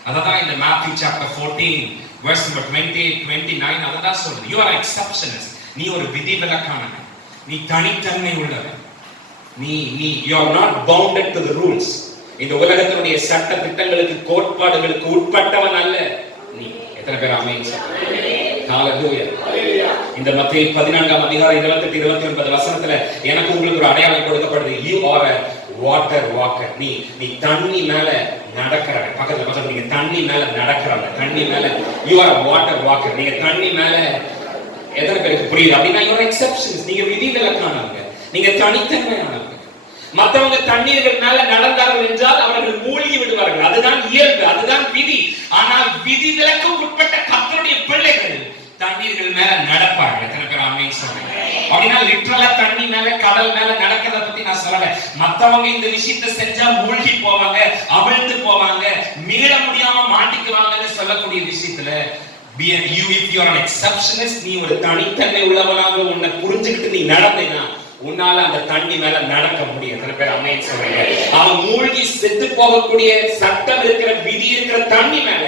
அததான் இந்த Matthew chapter 14 verse number 28 29 அததான் சொல்லுது. You are exceptionist. நீ ஒரு விதிவிலக்கானவன், நீ தனித்தன்மை உள்ளவன். நீ you are not bounded to the rules. இந்த உலகத்தினுடைய சட்ட திட்டங்களுக்கு கோட்பாடுகளுக்கு உட்பட்டவன் அல்ல நீ. எத்தனை பேர் ஆமென் சொல்றீங்க? ஹalleluya. இந்த மத்தேயு 14ஆம் அதிகாரம் 28 29 வசனத்துல எனக்கு உங்களுக்கு ஒரு அடையாளம் கொடுக்கப்படுது. You are a water walker. நீ தண்ணி மேல நடக்கறவன். பக்கத்துல பக்கத்துல நீங்க தண்ணி மேல நடக்கறவன், தண்ணி மேல you are a water walker. நீங்க தண்ணி மேல எத்தனை பேருக்கு புரியுது? அப்படின்னா you are exceptions. நீங்க விதிவிலக்கானவங்க, நீங்க தனித்தன்மையானவங்க. மற்றவங்க தண்ணீர்கள் மேல நடந்தார்கள் என்றால் அவர்கள் மூழ்கி விடுவார்கள். அதுதான் இயல்பு, அதுதான் விதி. ஆனால் விதி விலக்கு உட்பட்ட கர்த்தருடைய பிள்ளைகள் தண்ணீர்கள் மேல நடப்பாங்க. எத்தனை பேர் ஆமென் சொல்றீங்க? அப்படின்னா லிட்டரலா தண்ணி மேல கடல் மேல நடக்கிறத பத்தி நான் சொல்லல. மத்தவங்க இந்த விஷயத்தை செஞ்சா மூழ்கி போவாங்க, அவிழ்ந்து போவாங்க, மீள முடியாம மாட்டிக்குவாங்கன்னு சொல்லக்கூடிய விஷயத்துல if you are an exceptionist, நீ ஒரு தனித்தன்மை உள்ளவனாக உன்னை புரிஞ்சுக்கிட்டு நீ நடந்தேனா உன்னால அந்த தண்ணி மேல நடக்க முடியும். எத்தனை பேர் ஆமென் சொல்றீங்க? அவன் மூழ்கி செத்து போகக்கூடிய சட்டம் இருக்கிற விதி இருக்கிற தண்ணி மேல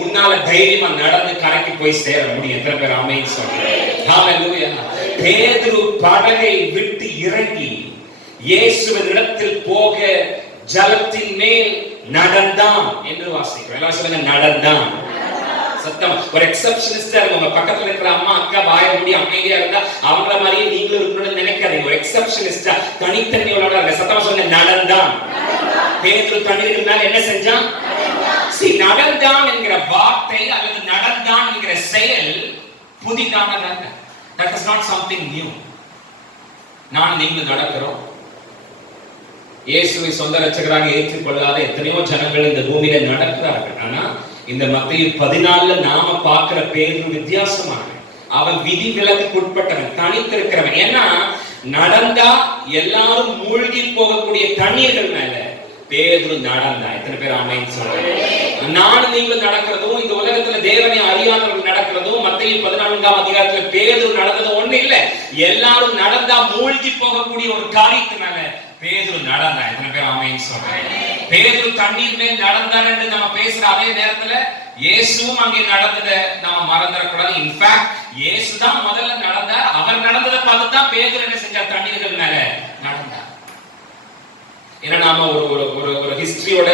உன்னால தைரியமா நடந்து கரைக்கு போய் சேர முடியும். எத்தனை பேர் ஆமென் சொல்றீங்க? ஹalleluya. பேதுரு படகை விட்டு இறங்கி இயேசுவின் இடத்தில் போக ஜலத்தின் மேல் நடந்தான் என்று வாசிக்கிறோம். எல்லாம் சொல்லுங்க, நடந்தான். சத்தம். ஒரு எக்ஸெப்ஷனிஸ்டா இருக்க உங்க பக்கத்துல இருக்கிற அம்மா அக்கா வாய மூடி அமைதியா இருந்தா அவங்கள மாதிரியே நீங்களும் இருக்கணும்னு நினைக்காதீங்க. ஒரு எக்ஸெப்ஷனிஸ்டா தனித்தன்மையோட இருக்க. சத்தமா சொல்லுங்க, நடந்தான். பேதுரு தண்ணீருக்கு மேல என்ன செஞ்சான்? நடந்தான் என்கிற வார்த்தை அல்லது நடந்தான் என்கிற செயல் புதிதானதல்ல. That is not something new. நான் நீங்களும் நடக்கிறோம். இயேசுவை சொந்த இரட்சகராக ஏற்றுக்கொள்ளாத எத்தனையோ ஜனங்கள் இந்த பூமியில நடக்கிறார்கள். ஆனா இந்த மத்தேயு 14 நாம பார்க்கிற பேதுரு வித்தியாசமானவன். அவன் விதி விலக்குக்கு உட்பட்டவன், தனித்திருக்கிறவன். ஏன்னா நடந்தா எல்லாரும் மூழ்கி போகக்கூடிய தண்ணீர்கள் மேல பேதுரு நடந்தா. எத்தனை பேர் ஆமென் சொல்றாங்க? நானும் நீங்களும் நடக்கிறதும் இந்த உலகத்துல தேவனை அறியாதவர்கள் நடக்கிற மத்தேயு 14ஆம் அதிகாரத்துல பேதுரு நடந்தது ஒண்ணு இல்ல, எல்லாரும் நடந்தா மூழ்கி போகக்கூடிய ஒரு காரியத்தினால பேதுரு நடந்தா. எத்தனை பேர் ஆமென் சொல்றேன்? பேதுரு தண்ணீர் மேல் நடந்தார் என்று நம்ம பேசுற அதே நேரத்துல இயேசுவும் அங்கே நடந்ததை நாம மறந்துடக்கூடாது. இன்ஃபேக்ட் இயேசு தான் முதல்ல நடந்தார். அவர் நடந்ததை பார்த்து தான் பேதுரு என்ன செஞ்சார்? தண்ணீர்கள் மேல நடந்தார். ஏன்னா நாம ஒரு ஹிஸ்டரியோட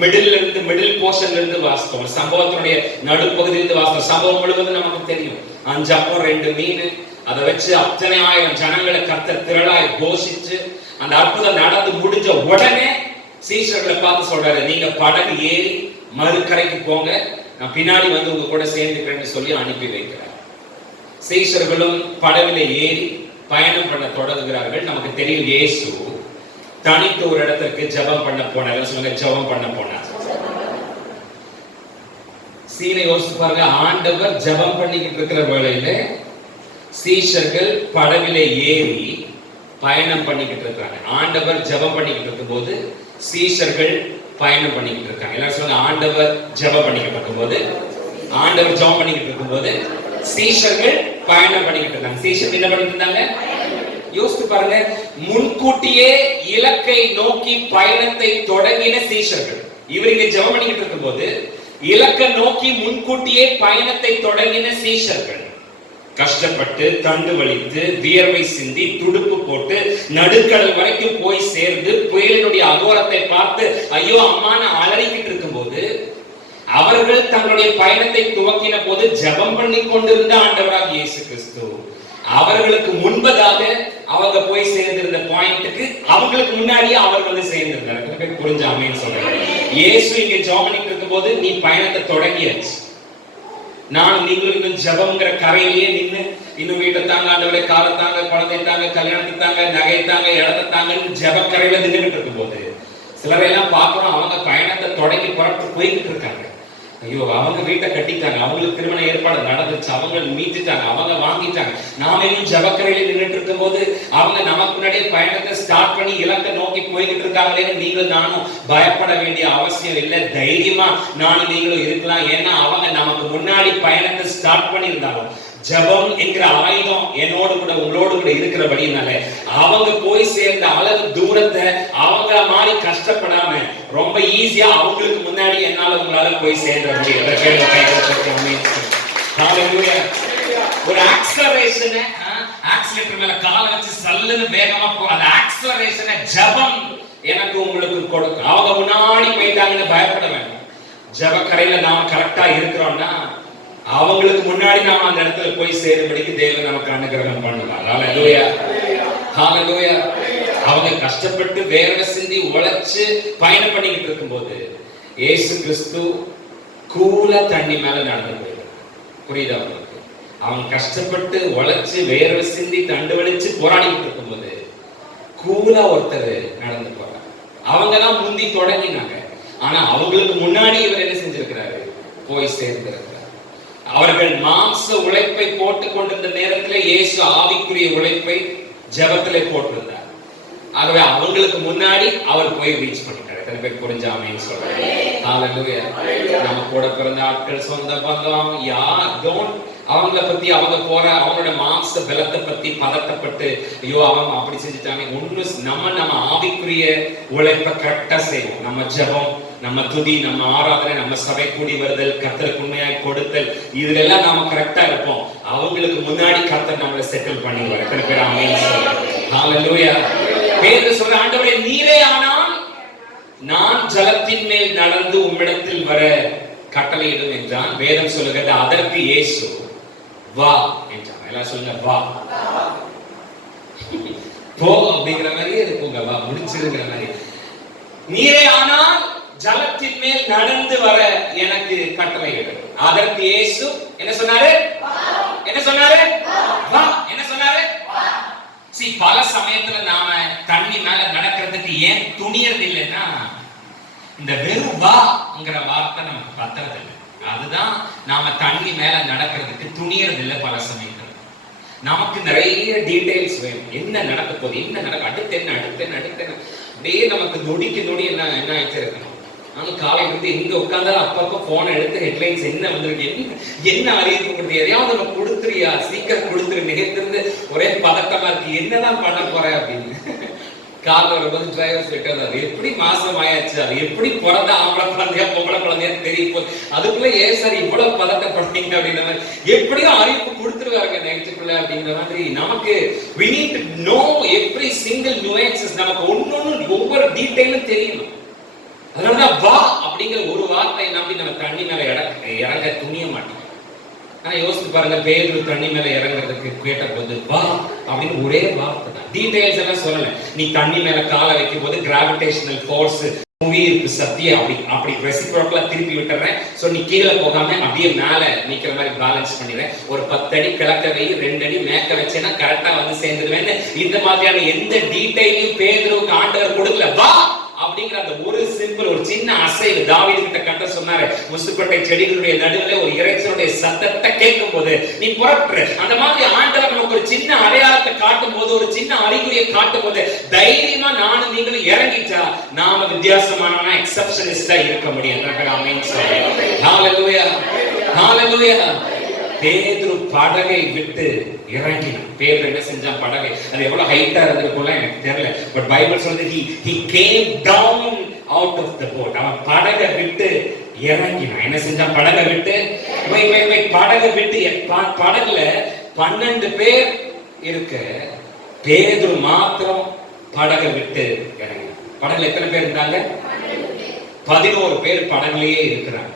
மிடில் போர்ஷன்ல இருந்து வாசித்தோம், ஒரு சம்பவத்தினுடைய நடுப்பகுதியிலிருந்து வாசித்தோம். சம்பவம் முழுவதும் நமக்கு தெரியும். 5 அப்பம் 2 மீன், அதை வச்சு அத்தனை ஆயிரம் ஜனங்களை கர்த்தர் திரளாய் போஷிச்சு அந்த அற்புதம் நடந்து முடிஞ்ச உடனே சீஷர்களை பார்த்து சொல்றாரு, நீங்க படகு ஏறி மறுக்கரைக்கு போங்க, நான் பின்னாடி வந்து உங்க கூட சேர்ந்துக்கிறேன்னு சொல்லி அனுப்பி வைக்கிறார். சீஷர்களும் படகுல ஏறி பயணம் பண்ண தொடங்குகிறார்கள். நமக்கு தெரியும் இயேசு தனித்து ஒரு இடத்திற்கு ஜெபம் பண்ண போனார். சொல்லுங்க, ஜெபம் பண்ண போனார். சீனை யோசிச்சு பாருங்க, ஆண்டவர் ஜெபம் பண்ணிக்கிட்டு இருக்கிற வேளையில சீஷர்கள் படவிலே ஏறி பயணம் பண்ணிக்கிட்டு இருக்காங்க. ஆண்டவர் ஜெபம் பண்ணிக்கிட்டு இருக்கும் போது சீஷர்கள் பயணம் பண்ணிக்கிட்டு இருக்காங்க. எல்லாரும் சொல்லுங்க, ஆண்டவர் ஜெபம் பண்ணிக்கிட்டு இருக்கும்போது, ஆண்டவர் ஜெபம் பண்ணிக்கிட்டு இருக்கும்போது சீஷர்கள் பயணம் பண்ணிக்கிட்டு இருக்காங்க. சீஷர்கள் என்ன பண்ணிட்டு இருந்தாங்க? யோசித்து பாருங்க, முன்கூட்டியே இலக்கை நோக்கி பயணத்தை தொடங்கின சீஷர்கள். இவர் இங்க ஜெபம் பண்ணிக்கிட்டு இருக்கும்போது இலக்கை நோக்கி முன்கூட்டியே பயணத்தை தொடங்கின சீஷர்கள் கஷ்டப்பட்டு தண்டு வலித்து வியர்வை சிந்தி துடுப்பு போட்டு நடுக்கடல் வரைக்கும் போய் சேர்ந்து புயலினுடைய அகோரத்தை பார்த்து ஐயோ அம்மான்னு அலறிக்கிட்டு இருக்கும்போது அவர்கள் தங்களுடைய பயணத்தை துவக்கின போது ஜெபம் பண்ணி கொண்டிருந்த ஆண்டவராக இயேசு கிறிஸ்து அவர்களுக்கு முன்பதாக அவங்க போய் சேர்ந்திருந்த பாயிண்ட்டுக்கு அவங்களுக்கு முன்னாடியே அவர் வந்து சேர்ந்திருந்தார். புரிஞ்ச ஆமென் சொல்றாங்க. இயேசு இங்க ஜெபம் பண்ணிட்டு இருக்கும்போது நீ பயணத்தை தொடங்கியாச்சு. நான் நீங்களும் இன்னும் ஜெபம்ங்கிற கரையிலேயே நின்று இன்னும் வீட்டை தாங்க, ஆண்டவரே காலை தாங்க, குழந்தை தாங்க, கல்யாணத்தை தாங்க, நகை தாங்க, இடத்தை தாங்கன்னு ஜெபக்கரையில நின்றுட்டு இருக்கும் போது சிலரையெல்லாம் பார்க்கிறோம், அவங்க பயணத்தை தொடங்கி புறப்பட்டு போய்கிட்டு இருக்காங்க. ஐயோ அவங்க வீட்டை கட்டிட்டாங்க, அவங்களுக்கு திருமண ஏற்பாடு நடந்துச்சு, அவங்க மீட்டுட்டாங்க, அவங்க வாங்கிட்டாங்க. நாம இன்னும் ஜெபக்கரையில நின்றுட்டு இருக்கும் போது அவங்க நமக்கு முன்னாடியே பயணத்தை ஸ்டார்ட் பண்ணி இலக்கை நோக்கி போய்கிட்டு இருக்காங்களேன்னு நீங்கள் நானும் பயப்பட வேண்டிய அவசியம் இல்லை. தைரியமா நானும் நீங்களும் இருக்கலாம். ஏன்னா அவங்க நமக்கு முன்னாடி பயணத்தை ஸ்டார்ட் பண்ணியிருந்தாலும் ஜெபம் என்கிற ஆயுதம் என்னோடு கூட உங்களோடு கூட இருக்கிறபடினால அவங்க போய் சேர்ந்த அளவு தூரத்தை அவங்கள மாதிரி கஷ்டப்படாம ரொம்ப ஈஸியா அவங்களுக்கு முன்னாடி என்னால உங்களால போய் சேர்ந்த முடியும். ஒரு ஆக்ஸலரேஷனை ஆக்ஸிலேட்டர் மேல காலை வச்சு சல்லுன்னு வேகமா அந்த ஆக்ஸலரேஷனை ஜெபம் எனக்கு உங்களுக்கு கொடுக்கும். அவங்க முன்னாடி போயிட்டாங்கன்னு பயப்பட வேண்டாம். ஜெபக்கரையில நாம கரெக்டா இருக்கிறோம்னா அவங்களுக்கு முன்னாடி நாம அந்த இடத்துல போய் சேரும்படிக்கு தேவன் நமக்கு அனுகிரகம் பண்ணுவார். ஹல்லேலூயா, ஹல்லேலூயா. அவங்க கஷ்டப்பட்டு வேர்வை சிந்தி உழைச்சு பயணம் பண்ணிக்கிட்டு இருக்கும்போது இயேசு கிறிஸ்து கூலா தண்ணி மேல நடந்து போயிட்டார். புரியுதா உங்களுக்கு? அவங்க கஷ்டப்பட்டு உழைச்சு வேர்வை சிந்தி தண்டு வலிச்சு போராடிக்கிட்டு இருக்கும்போது கூலா ஒருத்தர் நடந்து போறார். அவங்க தான் முந்தி தொடங்கினாங்க. ஆனா அவங்களுக்கு முன்னாடி இவர் என்ன செஞ்சிருக்கிறாரு? போய் சேர்ந்திருக்கிறார். அவர்கள் மாம்ச உழைப்பை போட்டுக் கொண்டிருந்த நேரத்தில் இயேசு ஆவிக்குரிய உழைப்பை ஜெபத்திலே போட்டிருந்தார். ஆகவே அவங்களுக்கு முன்னாடி அவர் போய் ரீச் பண்ணிட்டார். எத்தனை பேர் புரிஞ்ச ஆமென் சொல்றாங்க? ஹல்லேலூயா. நம்ம கூட பிறந்த ஆட்கள், சொந்த பந்தம், அவங்கள பத்தி அவங்க போற அவங்களோட மாம்ச பலத்தை பத்தி பதட்டப்பட்டு ஐயோ அவங்க அப்படி செஞ்சுட்டாங்க. ஒண்ணு நம்ம ஆவிக்குரிய உழைப்பை கரெக்டா செய்வோம். நம்ம ஜெபம், நம்ம துதி, நம்ம ஆராதனை, நம்ம சபை கூடி வருதல், கர்த்தருக்கு உண்மையாய் கொடுத்தல், இதுல எல்லாம் நாம கரெக்டா இருப்போம். அவங்களுக்கு முன்னாடி கர்த்தர் நம்மளை செட்டில் பண்ணிடுவார். எத்தனை பேர் ஆமென் சொல்றாங்க? ஹல்லேலூயா. பேதுரு சொல்ற, ஆண்டவரே நீரே ஆனால் நான் ஜலத்தின் மேல் நடந்து உம்மிடத்தில் வர கட்டளையிடும் என்றான். வேதம் சொல்லுகிறது அதற்கு இயேசு வா என்றான். எல்லாம் சொல்லுங்க, வா. போ அப்படிங்கிற மாதிரியே இருக்குங்க, வா முடிச்சிருங்கிற மாதிரி. நீரே ஆனால் ஜலத்தின் மேல் நடந்து வர எனக்கு கட்டளையிடும். அதற்கு இயேசு என்ன சொன்னாரு? என்ன சொன்னாரு? வா. என்ன சொன்னாரு? பல சமயத்துல நாம தண்ணி மேல நடக்கிறதுக்கு ஏன் துணியறது இல்லைன்னா இந்த வெறும் வாங்கிற வார்த்தை நமக்கு பத்துறது இல்லை. அதுதான் நாம தண்ணி மேல நடக்கிறதுக்கு துணியறது இல்லை. பல சமயத்துல நமக்கு நிறைய டீடைல்ஸ் வேணும். என்ன நடக்க போகுது, என்ன நடக்க, அடுத்து என்ன, அடுத்து என்ன, அடுத்து என்ன, அப்படியே நமக்கு நொடிக்கு நொடி என்ன ஆயிட்டு இருக்கணும். நானும் காலையில இருந்து எங்க உட்கார்ந்தாலும் அப்பப்ப போனை எடுத்து ஹெட்லைன்ஸ் என்ன வந்திருக்கு, என்ன அறிவிப்பு கொடுத்து, எதையாவது நம்ம கொடுத்துறியா, சீக்கிரம் கொடுத்துரு. நேர்த்திருந்து ஒரே பதட்டமா இருக்கு, என்னதான் பண்ண போற அப்படின்னு. காரில் வரும்போது டிரைவர் சொல்லிட்டு, அது எப்படி மாசம் ஆயாச்சு, அது எப்படி பிறந்த ஆம்பளை குழந்தையா பொம்பளை குழந்தையா தெரியும் போது, அதுக்குள்ள ஏன் சார் இவ்வளவு பதட்டப்படுறீங்க அப்படின்ற மாதிரி. எப்படியும் அறிவிப்பு கொடுத்துருவாங்க நைட்டுக்குள்ள அப்படிங்கிற மாதிரி. நமக்கு we need to know every single nuances. நமக்கு ஒன்னொன்னு ஒவ்வொரு டீடைலும் தெரியணும். அதனாலதான் வா அப்படிங்கிற ஒரு வார்த்தை நம்பி நம்ம தண்ணி மேல இறங்க துணிய மாட்டோம். ஆனா யோசிச்சு பாருங்க, பேதுரு தண்ணி மேல இறங்குறதுக்கு கேட்ட போது வா அப்படின்னு ஒரே வார்த்தை தான். டீடைல்ஸ் எல்லாம் சொல்லல. நீ தண்ணி மேல காலை வைக்கும் போது கிராவிடேஷனல் ஃபோர்ஸ், புவியீர்ப்பு சக்தியை அப்படி ரெசிப்ரோக்கலா திருப்பி விட்டுறேன். சோ நீ கீழே போகாம அப்படியே மேல நிக்கிற மாதிரி பேலன்ஸ் பண்ணிடுறேன். ஒரு 10 அடி கிழக்க வை, 2 அடி மேக்க வச்சேன்னா கரெக்டா வந்து சேர்ந்துருவேன்னு இந்த மாதிரியான எந்த டீடைலையும் பேதுருவுக்கு ஆண்டவர் கொடுக்கல. வா அப்படிங்கிற அந்த ஒரு சிம்பிள், ஒரு சின்ன அசைவு. தாவீது கிட்ட கட்ட சொன்னாரு, முசுக்கொட்டை செடிகளுடைய நடுவில் ஒரு இறைச்சலுடைய சத்தத்தை கேட்கும் போது நீ புறப்பட்டு. அந்த மாதிரி ஆண்டவர் நமக்கு ஒரு சின்ன அடையாளத்தை காட்டும் போது, ஒரு சின்ன அறிகுறியை காட்டும் போது தைரியமா நானும் நீங்களும் இறங்கிட்டா நாம வித்தியாசமான எக்ஸப்ஷனிஸ்டா இருக்க முடியும். ஹalleluya, ஹalleluya. பேதுரு படகை விட்டு இறங்கினான். பேதுரு என்ன செஞ்சான்? படகை, அது எவ்வளவு ஹைட்டா இருந்திருக்கும்ல எனக்கு தெரியல, பட் பைபிள் சொல்லுது he came down out of the boat. அவன் படகை விட்டு இறங்கினான். என்ன செஞ்சான்? படகை விட்டு படகை விட்டு. படகுல 12 பேர் இருக்க, பேதுரு மாத்திரம் படகை விட்டு இறங்கினான். படகுல எத்தனை பேர் இருந்தாங்க? 11 பேர் படகுலயே இருக்கிறாங்க.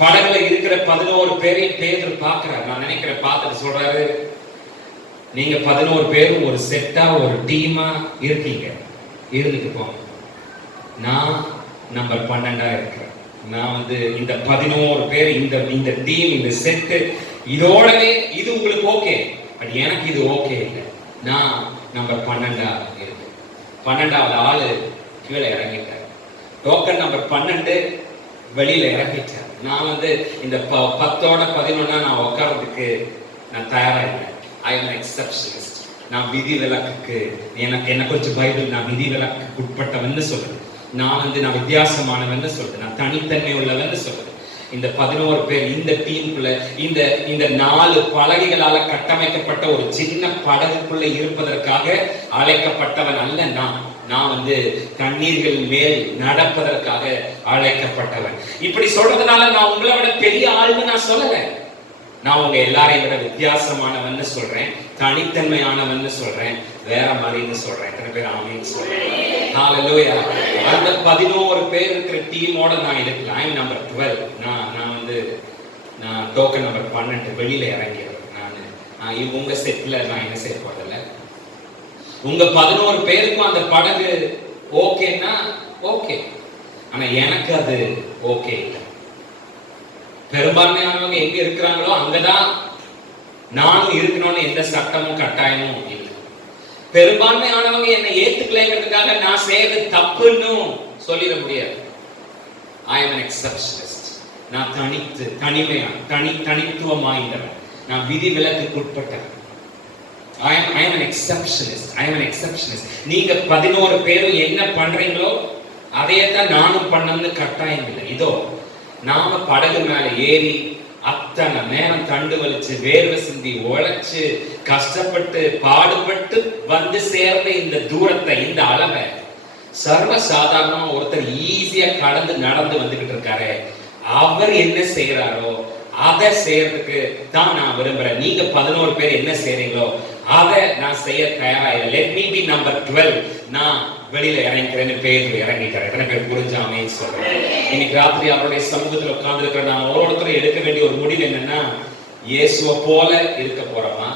படகுல இருக்கிற 11 பேரையும் பேதுரு பார்க்கிறார். நான் நினைக்கிறேன் பார்த்துட்டு சொல்றாரு, நீங்க 11 பேரும் ஒரு செட்டா ஒரு டீமா இருக்கீங்க, இருந்துட்டு போங்க. நான் நம்பர் 12ஆ இருக்கிறேன். நான் இந்த 11 பேர், இந்த டீம், இந்த செட்டு இதோடவே இது உங்களுக்கு ஓகே, பட் எனக்கு இது ஓகே இல்லை. நான் நம்பர் 12ஆ இருக்கேன். 12வது ஆளு கீழே இறங்கிட்டார். டோக்கன் நம்பர் 12 வெளியில இறங்கிட்டார். நான் இந்த 10ஓட 11 நான் உட்கார்றதுக்கு நான் தயாரா இல்லை. I am exceptionist. நான் விதி விலக்குக்கு, என்ன கொஞ்சம் பைபிள் நான் விதி விலக்குக்கு உட்பட்டவன்னு சொல்றேன். நான் நான் வித்தியாசமானவன்னு சொல்றேன். நான் தனித்தன்மை உள்ளவன்னு சொல்றேன். இந்த 11 பேர் இந்த டீமுக்குள்ள, இந்த 4 பலகைகளால கட்டமைக்கப்பட்ட ஒரு சின்ன படகுக்குள்ள இருப்பதற்காக அழைக்கப்பட்டவன் அல்ல நான். கண்ணீர்கள் மேல் நடப்பதற்காக அழைக்கப்பட்டவன். இப்படி சொல்றதுனால நான் உங்களை விட பெரிய ஆளுன்னு நான் சொல்லல. நான் உங்க எல்லாரையும் விட வித்தியாசமானவன்னு சொல்றேன், தனித்தன்மையானவன்னு சொல்றேன், வேற மாதிரின்னு சொல்றேன். எத்தனை பேர் ஆமீன் சொல்றேன்? ஹalleluya. அந்த 11 பேர் இருக்கிற டீமோட நான் இருக்கலாம். I number 12. நான் டோக்கன் நம்பர் 12 வெளியில இறங்கிறேன். நான் உங்க செட்ல நான் என்ன செய்ய போறதில்ல. உங்க 11 பேருக்கும் அந்த படகு ஓகேன்னா ஓகே, ஆனா எனக்கு அது ஓகே இல்லை. பெரும்பான்மையானவங்க எங்க இருக்கிறாங்களோ அங்கதான் நானும் இருக்கணும்னு எந்த சட்டமும் கட்டாயமும் இல்லை. பெரும்பான்மையானவங்க என்னை ஏத்துக்கலைங்கிறதுக்காக நான் செய்யறது தப்புன்னு சொல்லிட முடியாது. I am an exceptionist. நான் தனித்துவம் வாய்ந்தவன். நான் விதி விலக்குக்கு உட்பட்டவன். I am an exceptionist. நீங்க 11 பேரும் என்ன பண்றீங்களோ அதையத்தான் நானும் பண்ணணும்னு கட்டாயம் இல்லை. இதோ நாம படகு மேல ஏறி அத்தனை நேரம் தண்டு வலிச்சு வேர்வை சிந்தி உழைச்சு கஷ்டப்பட்டு பாடுபட்டு வந்து சேர்ந்த இந்த தூரத்தை, இந்த அளவை சர்வ சாதாரணமா ஒருத்தர் ஈஸியா கடந்து நடந்து வந்துகிட்டு இருக்காரு. அவர் என்ன செய்யறாரோ அதை செய்யறதுக்கு தான் நான் விரும்புறேன். நீங்க 11 பேர் என்ன செய்றீங்களோ அதை நான் செய்ய தயாராக. Let me be number 12. நான் வெளியில இறங்கிறேன்னு பேதுரு இறங்கிட்டார். எத்தனை பேர் புரிஞ்சாமே சொல்றேன்? இன்னைக்கு ராத்திரி அவருடைய சமூகத்தில் உட்கார்ந்து இருக்கிற நான் ஒருத்தரும் எடுக்க வேண்டிய ஒரு முடிவு என்னன்னா, இயேசுவை போல இருக்க போறோமா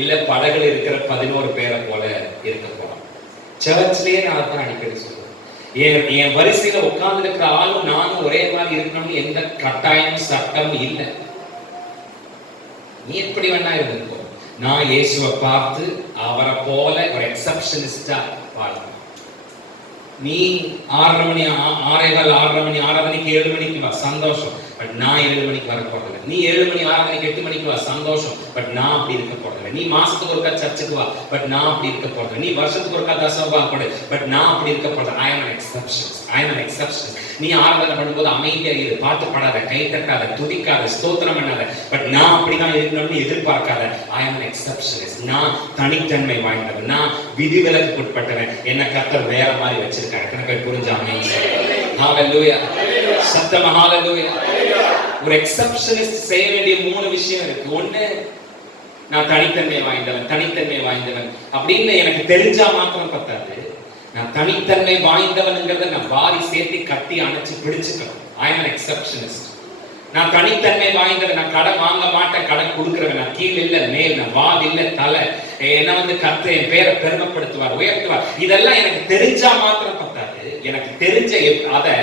இல்ல படகுல இருக்கிற 11 பேரை போல இருக்க போறோம்? சர்ச்லயே நான் தான் அடிக்கடி சொல்றேன், என் வரிசையில உட்கார்ந்து இருக்கிற ஆளும் நானும் ஒரே மாதிரி இருக்கணும்னு எந்த கட்டாயம் சட்டம் இல்லை. நீ எப்படி வேணா இருந்திருக்கோம். நான் இயேசுவை பார்த்து அவரை போல ஒரு எக்ஸப்ஷனிஸ்டா வாழ்க்கணும். நீ 6:30 மணி 6:15 6:30 மணி 6:30 மணிக்கு 7 மணிக்கு வா, சந்தோஷம். பட் நான் 7 மணிக்கு வர போறதில்லை. நீ 7 மணி ஆராதனைக்கு 8 மணிக்கு வா, சந்தோஷம். பட் நான் அப்படி இருக்க போறதில்லை. நீ மாசத்துக்கு ஒருக்கா சர்ச்சுக்கு வா, பட் நான் அப்படி இருக்க போறதில்லை. நீ வருஷத்துக்கு ஒருக்கா தசமபா கொடு, பட் நான் அப்படி இருக்க போறதில்லை. I am an exception. I am an exception. நீ ஆராதனை பண்ணும்போது அமைதியா இரு, பாட்டு பாடாத, கை தட்டாத, துதிக்காத, ஸ்தோத்திரம் பண்ணாத, பட் நான் அப்படிதான் இருக்கணும்னு எதிர்பார்க்காத. I am an exceptionist. நான் தனித்தன்மை வாய்ந்தவன், நான் விதிவிலக்கு உட்பட்டவன். என்ன கர்த்தர் வேற மாதிரி வச்சிருக்காரு. எத்தனை பேர் புரிஞ்சாங்க? ஹalleluya, சத்தமா ஹalleluya. ஒரு எக்ஸெப்ஷனிஸ்ட் செய்ய வேண்டிய 3 விஷயம் இருக்கு. ஒண்ணு, நான் தனித்தன்மை வாய்ந்தவன் அப்படின்னு எனக்கு தெரிஞ்சா மாத்திரம் பத்தாது. நான் தனித்தன்மை வாய்ந்தவன்ங்கிறத நான் வாரி சேர்த்து கட்டி அணைச்சு பிடிச்சுக்கணும். I am an exceptionist. நான் தனித்தன்மை வாய்ந்தவன். நான் கடன் வாங்க மாட்டேன், கடன் கொடுக்கிறவன். நான் கீழ் இல்ல மேல், நான் வால் இல்ல தலை. என்ன கர்த்தர் என் பேரை பெருமைப்படுத்துவார், உயர்த்துவார். இதெல்லாம் எனக்கு தெரிஞ்சா மாத்திரம் பத்தாது. எனக்கு தெரிஞ்ச அதை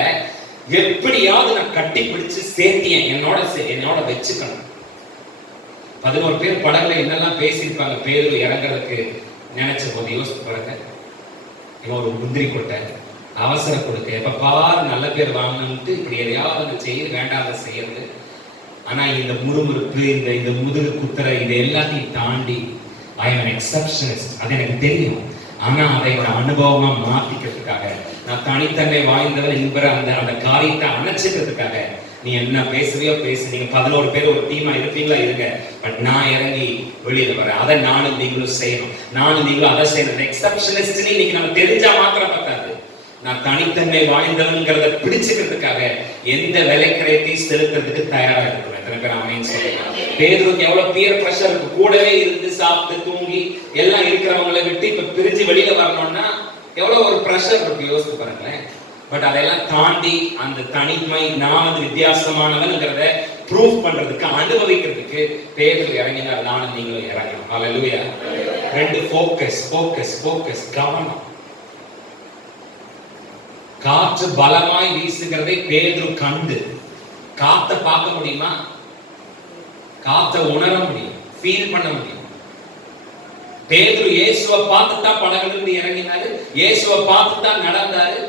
எப்படியாவது நான் கட்டி பிடிச்சு சேர்த்தியேன் என்னோட வச்சுக்கணும். 11 பேர் படங்களை என்னெல்லாம் பேசியிருப்பாங்க பேதுரு இறங்குறதுக்கு நினைச்ச போது யோசித்து பாருங்க. இவன் ஒரு முந்திரி கொட்டை, அவசர கொடுக்க, எப்ப பாரு நல்ல பேர் வாங்கணும்ட்டு இப்படி எதையாவது செய்ய வேண்டாத செய்யறது. ஆனா இந்த முறுமுறுப்பு, இந்த முதுகு குத்துற, இது எல்லாத்தையும் தாண்டி I am an exceptionist. அது எனக்கு தெரியும். ஆனா அதை நான் அனுபவமா மாத்திக்கிறதுக்காக, நான் தனித்தன்மை வாய்ந்தவன் என்கிற அந்த காரியத்தை அணைச்சிக்கிறதுக்காக நீ என்ன பேசுறியோ பேசு. நீங்க 11 பேர் ஒரு டீமா இருப்பீங்களா இருங்க, பட் நான் இறங்கி வெளியில வரேன். அதை நானும் நீங்களும் செய்யணும், நானும் நீங்களும் அதை செய்யணும். எக்ஸெப்ஷனிஸ்ட் இன்னைக்கு நம்ம தெரிஞ்சா மாத்திரம் பத்தாது. நான் தனித்தன்மை வாய்ந்தவன்கிறத பிடிச்சுக்கிறதுக்காக எந்த விலைக்கரையத்தையும் செலுத்துறதுக்கு தயாரா இருக்கணும். எத்தனை பேர் ஆமென் சொல்லுங்க? பேதுருக்கு எவ்வளவு பியர் பிரஷர் இருக்கு. கூடவே இருந்து சாப்பிட்டு தூங்கி எல்லாம் இருக்கிறவங்களை விட்டு இப்ப பிரிஞ்சு வெளியில வரணும்னா எவ்வளவு ஒரு பிரஷர் இருக்கு, யோசித்து பாருங்களேன். பட் அதெல்லாம் தாண்டி அந்த தனிமை, நான் வித்தியாசமானவன்ங்கிறத ப்ரூவ் பண்றதுக்கு, அனுபவிக்கிறதுக்கு பேதுரு இறங்கினார். நானும் நீங்களும் இறங்கணும். ஹalleluya. 2 ஃபோக்கஸ், கவனம். காற்று பலமாய் வீசுகிறதை பேதுரு கண்டு, காத்தை பார்க்க முடியுமா? காத்தை உணர முடியும், ஃபீல் பண்ண முடியும். பேதுரு இயேசுவை பார்த்து தான் படகுல இருந்து இறங்கினாரு, இயேசுவை பார்த்து தான் நடந்தாரு.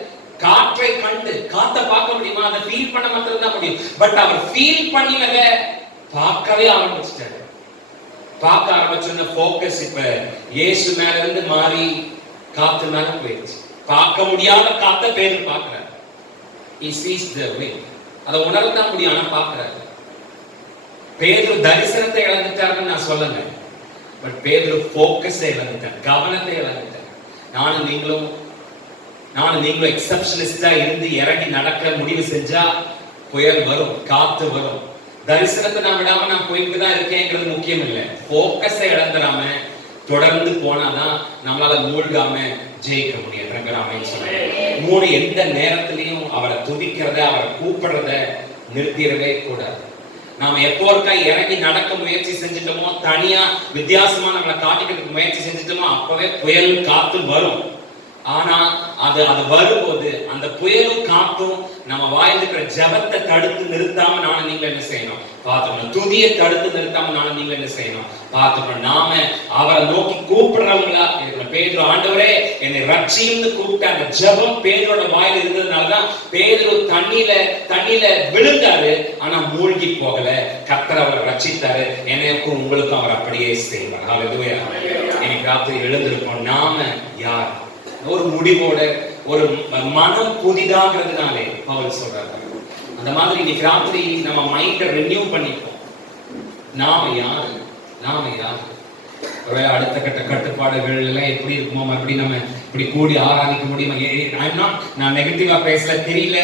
காற்றை கண்டு, காத்தை பார்க்க முடியுமா? அதை ஃபீல் பண்ண மாத்திரம் தான் முடியும். பட் அவர் ஃபீல் பண்ணினதை பார்க்கவே ஆரம்பிச்சிட்டாரு. பார்க்க ஆரம்பிச்சோன்னா ஃபோக்கஸ் இப்ப இயேசு மேல இருந்து மாறி காத்து மேல போயிடுச்சு. பார்க்க முடியாத காத்த பேதுரு பார்க்கிறார். He sees the way. அதை உணரத்தான் முடியும், ஆனா பார்க்கிறார். பேதுரு தரிசனத்தை இழந்துட்டாருன்னு நான் சொல்லல, பட் பேதுரு ஃபோக்கஸை இழந்துட்டார், கவனத்தை இழந்துட்டார். நானும் நீங்களும் எக்ஸெப்ஷனிஸ்டா இருந்து இறங்கி நடக்க முடிவு செஞ்சா புயல் வரும், காத்து வரும். தரிசனத்தை நான் விடாம நான் போயிட்டு தான் இருக்கேங்கிறது முக்கியம் இல்லை. ஃபோக்கஸை இழந்துடாம தொடர்ந்து போனாதான் நம்மளால மூழ்காம ஜெயிக்க முடியும். எந்த நேரத்திலையும் அவரை துதிக்கிறத, அவரை கூப்பிடுறத நிறுத்திடவே கூடாது. நாம எப்போ இருக்கா இறங்கி நடக்க முயற்சி செஞ்சுட்டோமோ, தனியா வித்தியாசமா நம்மளை காட்டிக்கிறதுக்கு முயற்சி செஞ்சுட்டோமோ, அப்பவே புயல் காத்து வரும். ஆனா அது வரும்போது அந்த புயலும் காத்தும் நம்ம வாயில இருக்கிற ஜபத்தை தடுத்து நிறுத்தாம நானும் நீங்க என்ன செய்யணும் பார்த்துக்கணும். துதியை தடுத்து நிறுத்தாம நானும் நீங்க என்ன செய்யணும் பார்த்துக்கணும். நாம அவரை நோக்கி கூப்பிடுறவங்களா இருக்கணும். பேதுரு, ஆண்டவரே என்னை ரட்சியும்னு கூப்பிட்ட அந்த ஜபம் பேதுரோட வாயில இருந்ததுனாலதான் பேதுரு தண்ணியில விழுந்தாரு, ஆனா மூழ்கி போகல. கர்த்தர் அவரை ரட்சித்தாரு. எனக்கும் உங்களுக்கும் அவர் அப்படியே செய்வார். ஹல்லேலூயா. இன்னைக்கு ராத்திரி எழுந்திருக்கோம். நாம யார்? ஒரு முடிவோட, ஒரு மனம் புதிதாகிறதுனாலே பவுல் சொல்றாரு. அந்த மாதிரி இன்னைக்கு ராத்திரி நம்ம மைண்ட ரெனியூ பண்ணிப்போம். நாம யாரு? அடுத்த கட்ட கட்டுப்பாடுகள் எல்லாம் எப்படி இருக்குமோ, மறுபடியும் நம்ம இப்படி கூடி ஆராதிக்க முடியுமா? நான் நெகட்டிவா பேசல, தெரியல.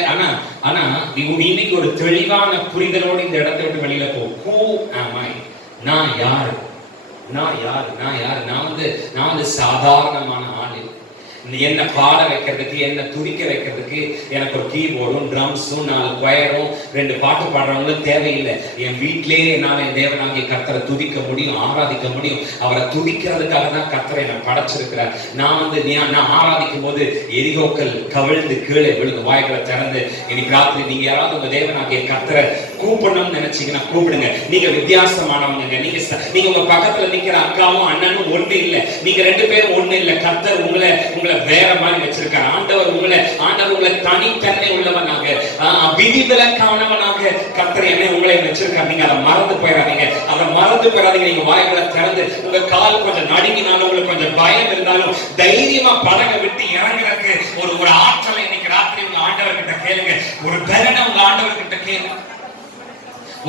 ஆனா இன்னைக்கு ஒரு தெளிவான புரிதலோடு இந்த இடத்தை விட்டு வெளியில போ. Who am I? நான் யாரு? நான் வந்து சாதாரணமான ஆளு. என்ன பாட வைக்கிறதுக்கு, என்ன துடிக்க வைக்கிறதுக்கு எனக்கு ஒரு கீபோர்டும் ட்ரம்ஸும் 4 கொயரும் 2 பாட்டு பாடுறவங்களும் தேவையில்லை. என் வீட்டிலேயே என்னால் என் தேவனாகிய கர்த்தரை துதிக்க முடியும், ஆராதிக்க முடியும். அவரை துதிக்கிறதுக்காக தான் கர்த்தரை நான் படைச்சிருக்கிறார். நான் ஆராதிக்கும் போது எரிகோக்கள் கவிழ்ந்து கீழே விழுந்து வாய்களை திறந்து. இன்னைக்கு ராத்திரி நீங்க யாராவது உங்க தேவனாகிய கர்த்தரை கூப்பிடணும்னு நினைச்சீங்கன்னா கூப்பிடுங்க. நீங்க வித்தியாசமானவங்க. நீங்க உங்க பக்கத்துல நிக்கிற அக்காவும் அண்ணனும் ஒண்ணு இல்ல. நீங்க 2 பேரும் ஒண்ணு இல்ல. கர்த்தர் உங்களை வேற மாதிரி வச்சிருக்காரு. ஆண்டவர் உங்களை தனித்தன்மை உள்ளவனாக, விதிவிலக்கானவனாக கர்த்தர் என்னை உங்களை வச்சிருக்காரு. நீங்க அதை மறந்து போயிடாதீங்க. நீங்க வாய்களை திறந்து, உங்க கால் கொஞ்சம் நடுங்கினாலும், உங்களுக்கு கொஞ்சம் பயம் இருந்தாலும், தைரியமா படக விட்டு இறங்குறதுக்கு ஒரு ஆற்றலை இன்னைக்கு ராத்திரி உங்க ஆண்டவர் கிட்ட கேளுங்க. ஒரு பலனை உங்க ஆண்டவர் கிட்ட கேளுங்க.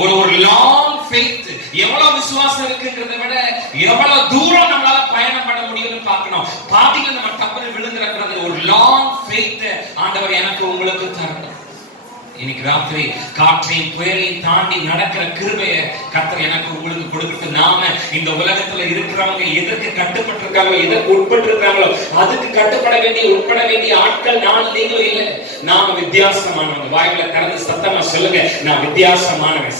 ஒரு லாங் ஃபெய்த், எவ்வளவு விசுவாசம் இருக்குங்கிறத விட எவ்வளவு தூரம் நம்மளால பயணம் பண்ண முடியும்னு பார்க்கணும். பாதியில நம்ம தப்புன்னு விழுந்துறது. ஒரு லாங் ஃபெய்த் ஆண்டவர் எனக்கு உங்களுக்கு தரணும். இன்னைக்கு ராத்திரி காற்றையும் புயலையும் தாண்டி நடக்கிற கிருபையை கர்த்தர் எனக்கு உங்களுக்கு கொடுத்து, நாம இந்த உலகத்துல இருக்கிறவங்க எதற்கு கட்டுப்பட்டிருக்காங்களோ, எதற்கு உட்பட்டு இருக்காங்களோ, அதுக்கு கட்டுப்பட உட்பட வேண்டிய ஆட்கள் நான் நீங்களும் இல்லை. நாம வித்தியாசமானவங்க. வாய்களை திறந்து சத்தமா சொல்லுங்க, நான் வித்தியாசமானவன்.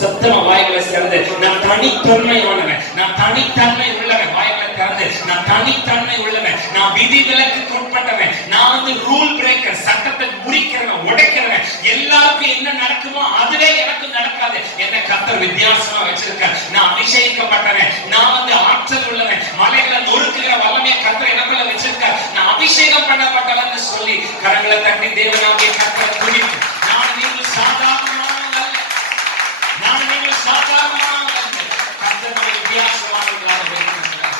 சத்தமா வாய்களை திறந்து, நான் தனித்தன்மையானவன், நான் தனித்தன்மை உள்ளவன். வாய்களை திறந்து, நான் தனித்தன்மை உள்ளவன், நான் விதிவிலக்கு உட்பட்டவன், நான் ரூல் பிரேக்கர், சட்டத்தை முறிக்கிறவன், உடைக்கிறவன். எல்லாருக்கும் என்ன நடக்குமோ அதுவே எனக்கு நடக்காது. என்ன கர்த்தர் வித்தியாசமா வச்சிருக்கார். நான் அபிஷேகிக்கப்பட்டவன், நான் ஆற்றல் உள்ளவன், மலைகளை நொறுக்குகிற வல்லமையை கர்த்தர் எனக்குள்ள வச்சிருக்கார். நான் அபிஷேகம் பண்ணப்பட்டவன் சொல்லி கரங்களை தட்டி தேவனாகிய கர்த்தரை துதித்து, நான் நீங்கள் சாதாரணமானவங்க அல்ல, நான் நீங்கள் சாதாரணமானவங்க அல்ல. கர்த்தர் வித்தியாசமானவர்களாக வைத்திருக்கிறார்.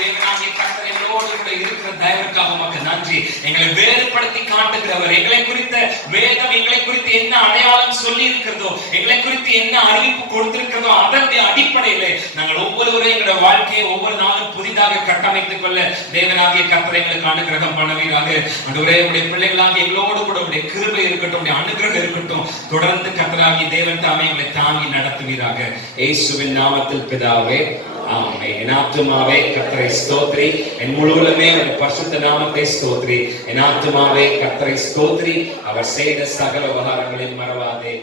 தேவனாகிய கர்த்தர் எங்களோடு கூட இருக்கிற தயவுக்காக உமக்கு நன்றி. எங்களை வேறுபடுத்தி காட்டுகிறவர், எங்களை குறித்த வேதம் எங்களை குறித்து என்ன அடையாளம் சொல்லி இருக்கிறதோ, எங்களை குறித்து என்ன அறிவிப்பு கொடுத்திருக்கிறதோ, அதனுடைய அடிப்படையிலே நாங்கள் ஒவ்வொருவரையும் எங்களுடைய வாழ்க்கையை ஒவ்வொரு நாளும் புதிதாக கட்டமைத்துக் கொள்ள தேவனாகிய கர்த்தர் எங்களுக்கு அனுகிரகம் பண்ணுவீராக. ஆண்டவரே, உடைய பிள்ளைகளாக எங்களோடு கூட உடைய கிருபை இருக்கட்டும், உடைய அனுகிரகம் இருக்கட்டும். தொடர்ந்து கர்த்தராகிய தேவன் தாமே எங்களை தாங்கி நடத்துவீராக. இயேசுவின் நாமத்தில் பிதாவே, ஆமென். என் ஆத்துமாவே கர்த்தரை ஸ்தோத்திரி, என் முழுவதுமே அவருடைய பரிசுத்த நாமத்தை ஸ்தோத்திரி. என் ஆத்துமாவே கர்த்தரை ஸ்தோத்திரி, அவர் செய்த சகல உபகாரங்களை மறவாதே.